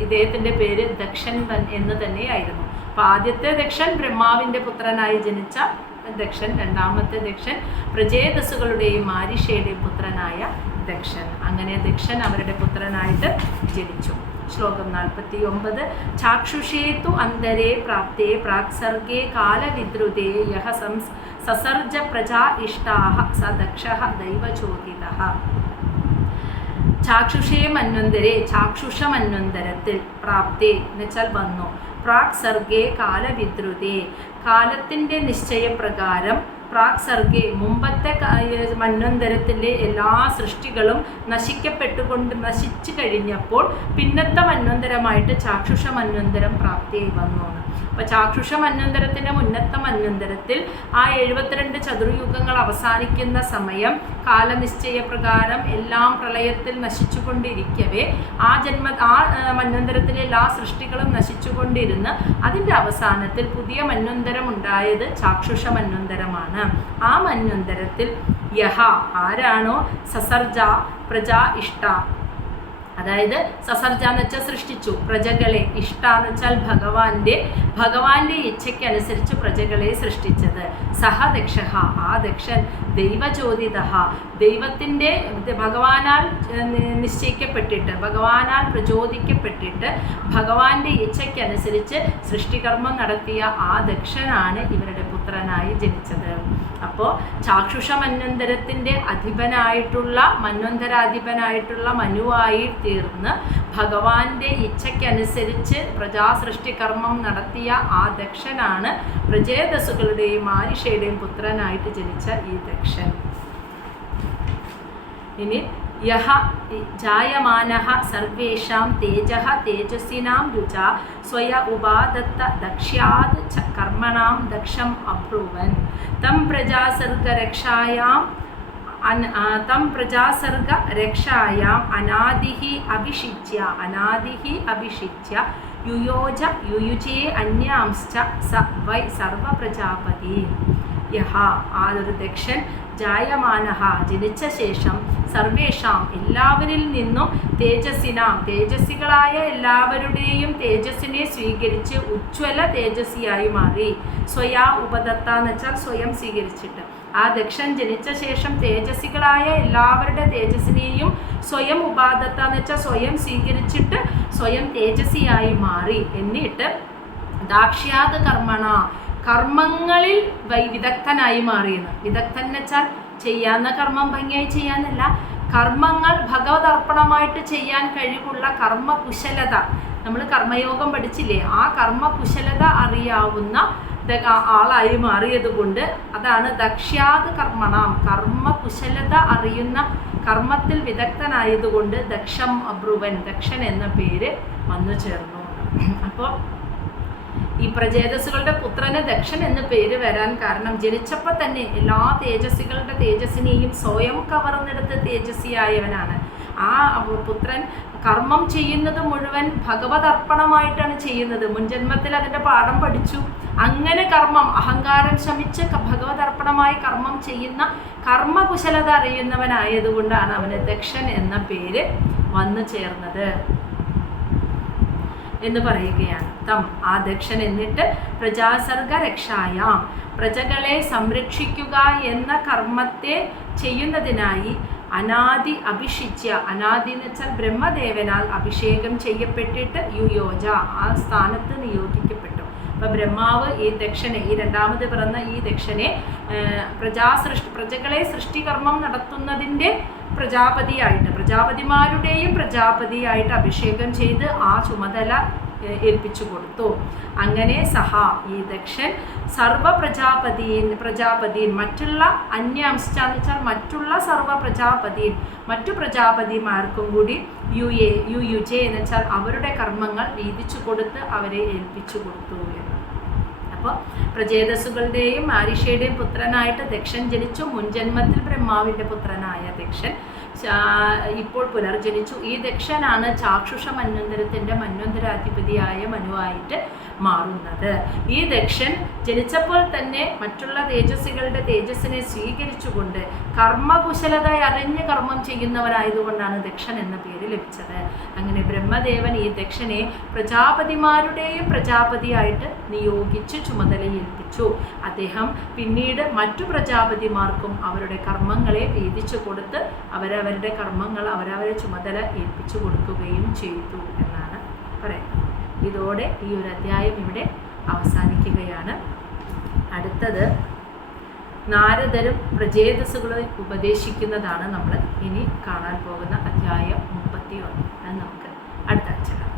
ഇദ്ദേഹത്തിൻ്റെ പേര് ദക്ഷൻ എന്ന് തന്നെയായിരുന്നു. അപ്പോൾ ആദ്യത്തെ ദക്ഷൻ ബ്രഹ്മാവിൻ്റെ പുത്രനായി ജനിച്ച ദക്ഷൻ, രണ്ടാമത്തെ ദക്ഷൻ പ്രജേതസ്സുകളുടെയും മാരിഷയുടെയും പുത്രനായ ദക്ഷൻ. അങ്ങനെ ദക്ഷൻ അവരുടെ പുത്രനായിട്ട് ജനിച്ചു. ശ്ലോകം 49. ചാക്ഷുഷേതു അന്തരേ പ്രാപ്തേ പ്രാക്സർഗേ കാലവിദ്രുതേ യഹ സസർജ പ്രജാ ഇഷ്ടാഹ സ ദക്ഷഃ ദൈവചോദിതഃ. ചാക്ഷുഷേ മന്വന്തരേ, ചാക്ഷുഷമന്വന്തരത്തിൽ, പ്രാപ്തേ എന്നുവെച്ചാൽ വന്നു, പ്രാക് സർഗേ കാലവിദ്രുതേ, കാലത്തിൻ്റെ നിശ്ചയപ്രകാരം, പ്രാക് സർഗേ മുമ്പത്തെ മന്വന്തരത്തിൻ്റെ എല്ലാ സൃഷ്ടികളും നശിച്ചു കഴിഞ്ഞപ്പോൾ പിന്നത്തെ മന്വന്തരമായിട്ട് ചാക്ഷുഷ മന്വന്തരം പ്രാപ്തിയായി വന്നു. അപ്പോൾ ചാക്ഷുഷ മന്വന്തരത്തിൻ്റെ മുന്നത്തെ മന്വന്തരത്തിൽ ആ 72 ചതുർയുഗങ്ങൾ അവസാനിക്കുന്ന സമയം കാലനിശ്ചയപ്രകാരം എല്ലാം പ്രളയത്തിൽ നശിച്ചുകൊണ്ടിരിക്കവേ ആ മന്വന്തരത്തിലെ എല്ലാ സൃഷ്ടികളും നശിച്ചുകൊണ്ടിരുന്ന് അതിൻ്റെ അവസാനത്തിൽ പുതിയ മന്വന്തരം ഉണ്ടായത് ചാക്ഷുഷ മന്വന്തരമാണ്. ആ മന്വന്തരത്തിൽ യഹ ആരാണോ സസർജ പ്രജാ ഇഷ്ട, അതായത് സസർജ എന്ന് വെച്ചാൽ സൃഷ്ടിച്ചു, പ്രജകളെ, ഇഷ്ട എന്ന് വെച്ചാൽ ഭഗവാന്റെ ഇച്ഛയ്ക്കനുസരിച്ച് പ്രജകളെ സൃഷ്ടിച്ചത്. സഹ ദക്ഷ ആ ദക്ഷൻ ദൈവചോദിത ദൈവത്തിൻ്റെ ഭഗവാനാൽ നിശ്ചയിക്കപ്പെട്ടിട്ട് ഭഗവാനാൽ പ്രചോദിക്കപ്പെട്ടിട്ട് ഭഗവാന്റെ ഇച്ഛയ്ക്കനുസരിച്ച് സൃഷ്ടികർമ്മം നടത്തിയ ആ ദക്ഷനാണ് ഇവരുടെ പുത്രനായി ജനിച്ചത്. അപ്പോൾ ചാക്ഷുഷ മന്വന്തരത്തിൻ്റെ മന്വന്തരാധിപനായിട്ടുള്ള മനുവായി തീർന്ന് ഭഗവാന്റെ ഇച്ഛയ്ക്കനുസരിച്ച് പ്രജാസൃഷ്ടികർമ്മം നടത്തിയ ആ ദക്ഷനാണ് പ്രജേതസുകളുടെയും മാരിഷയുടെയും പുത്രനായിട്ട് ജനിച്ച ഈ ദക്ഷൻ. ഇനി യഹ ജായമാനഃ സർവേഷാം തേജഃ തേജസ്സിനാം രുചാ സ്വയ ഉപാദത്ത ദക്ഷ്യാത് കർമ്മണാം ദക്ഷം അബ്രുവൻ തം പ്രജാസർഗരക്ഷായാം അനാദിഃ അഭിഷിച്യ യുയുജേ അന്യാംശ്ച സ വൈ സർവപ്രജാപതി. യഹ ആ ഒരു ദക്ഷൻ ജായമാനഃ ജനിച്ച ശേഷം സർവേഷാം എല്ലാവരിൽ നിന്നും തേജസ്സികളായ എല്ലാവരുടെയും തേജസ്സിനെ സ്വീകരിച്ച് ഉജ്ജ്വല തേജസ്സിയായി മാറി. സ്വയാ ഉപദത്ത എന്ന് വെച്ചാൽ സ്വയം സ്വീകരിച്ചിട്ട് ആ ദക്ഷൻ ജനിച്ച ശേഷം തേജസ്സികളായ എല്ലാവരുടെ തേജസ്സിനെയും സ്വയം ഉപാദത്ത എന്ന് വെച്ചാൽ സ്വയം സ്വീകരിച്ചിട്ട് സ്വയം തേജസ്സിയായി മാറി. എന്നിട്ട് ദാക്ഷ്യാത് കർമ്മങ്ങളിൽ വിദഗ്ധനായി മാറിയെന്ന്. വിദഗ്ധൻ എന്ന് വെച്ചാൽ ചെയ്യാവുന്ന കർമ്മം ഭംഗിയായി ചെയ്യാനല്ല, കർമ്മങ്ങൾ ഭഗവതർപ്പണമായിട്ട് ചെയ്യാൻ കഴിവുള്ള കർമ്മകുശലത. നമ്മൾ കർമ്മയോഗം പഠിച്ചില്ലേ, ആ കർമ്മകുശലത അറിയാവുന്ന ആളായി മാറിയത് കൊണ്ട് അതാണ് ദക്ഷ്യാത് കർമ്മണാം, കർമ്മകുശലത അറിയുന്ന കർമ്മത്തിൽ വിദഗ്ധനായതുകൊണ്ട് ദക്ഷം അബ്രുവൻ, ദക്ഷൻ എന്ന പേര് വന്നു ചേർന്നു. അപ്പോൾ ഈ പ്രജേതസ്സുകളുടെ പുത്രന് ദക്ഷൻ എന്ന പേര് വരാൻ കാരണം ജനിച്ചപ്പോൾ തന്നെ എല്ലാ തേജസ്സികളുടെ തേജസ്സിനെയും സ്വയം കവർന്നെടുത്ത് തേജസ്സിയായവനാണ്. ആ പുത്രൻ കർമ്മം ചെയ്യുന്നത് മുഴുവൻ ഭഗവതർപ്പണമായിട്ടാണ് ചെയ്യുന്നത്. മുൻജന്മത്തിൽ അതിൻ്റെ പാഠം പഠിച്ചു. അങ്ങനെ അഹങ്കാരം ശമിച്ച് ഭഗവതർപ്പണമായി കർമ്മം ചെയ്യുന്ന കർമ്മകുശലത അറിയുന്നവനായതുകൊണ്ടാണ് അവന് ദക്ഷൻ എന്ന പേര് വന്നു ചേർന്നത് എന്ന് പറയുകയാണ്. തം ആ ദക്ഷൻ എന്നിട്ട് പ്രജാസർഗ രക്ഷായാം പ്രജകളെ സംരക്ഷിക്കുക എന്ന കർമ്മത്തെ ചെയ്യുന്നതിനായി അനാദി എന്ന് വെച്ചാൽ ബ്രഹ്മദേവനാൽ അഭിഷേകം ചെയ്യപ്പെട്ടിട്ട് യുയോജ ആ സ്ഥാനത്ത് നിയോഗിക്കപ്പെട്ടു. അപ്പം ബ്രഹ്മാവ് ഈ ദക്ഷനെ, ഈ രണ്ടാമത് പിറന്ന ഈ ദക്ഷനെ പ്രജകളെ സൃഷ്ടികർമ്മം നടത്തുന്നതിൻ്റെ പ്രജാപതിമാരുടെയും പ്രജാപതിയായിട്ട് അഭിഷേകം ചെയ്ത് ആ ചുമതല ഏൽപ്പിച്ചു കൊടുത്തു. അങ്ങനെ ഈ ദക്ഷൻ പ്രജാപതിയും മറ്റുള്ള അന്യാംശാന്ന് വെച്ചാൽ മറ്റുള്ള മറ്റു പ്രജാപതിമാർക്കും കൂടി യുയുജെ എന്ന് വെച്ചാൽ അവരുടെ കർമ്മങ്ങൾ വീതിച്ചു കൊടുത്ത് അവരെ ഏൽപ്പിച്ചു കൊടുത്തു എന്ന്. അപ്പോൾ പ്രജേതസ്സുകളുടെയും മാരിഷയുടെയും പുത്രനായിട്ട് ദക്ഷൻ ജനിച്ചു. മുൻജന്മത്തിൽ ബ്രഹ്മാവിൻ്റെ പുത്രനായ ദക്ഷൻ ഇപ്പോൾ പുനർജനിച്ചു. ഈ ദക്ഷനാണ് ചാക്ഷുഷ മന്വന്തരത്തിൻ്റെ മന്വന്തരാധിപതിയായ മനുവായിട്ട് മാറുന്നത്. ഈ ദക്ഷൻ ജനിച്ചപ്പോൾ തന്നെ മറ്റുള്ള തേജസ്സികളുടെ തേജസ്സിനെ സ്വീകരിച്ചുകൊണ്ട് കർമ്മകുശലത അറിഞ്ഞ് കർമ്മം ചെയ്യുന്നവനായതുകൊണ്ടാണ് ദക്ഷൻ എന്ന പേര് ലഭിച്ചത്. അങ്ങനെ ബ്രഹ്മദേവൻ ഈ ദക്ഷനെ പ്രജാപതിമാരുടെയും പ്രജാപതിയായിട്ട് നിയോഗിച്ച് ചുമതലയേൽപ്പിച്ചു. അദ്ദേഹം പിന്നീട് മറ്റു പ്രജാപതിമാർക്കും അവരുടെ കർമ്മങ്ങളെ വീതിച്ചു കൊടുത്ത് അവരവരുടെ കർമ്മങ്ങൾ അവരവരെ ചുമതല ഏൽപ്പിച്ചു കൊടുക്കുകയും ചെയ്തു എന്നാണ് പറയുന്നത്. ഇതോടെ ഈ ഒരു അധ്യായം ഇവിടെ അവസാനിക്കുകയാണ്. അടുത്തത് നാരദരും പ്രജേതസ്സുകളെ ഉപദേശിക്കുന്നതാണ് നമ്മൾ ഇനി കാണാൻ പോകുന്ന അധ്യായം 31. അത് നമുക്ക് അടുത്ത ആഴ്ച കാണാം.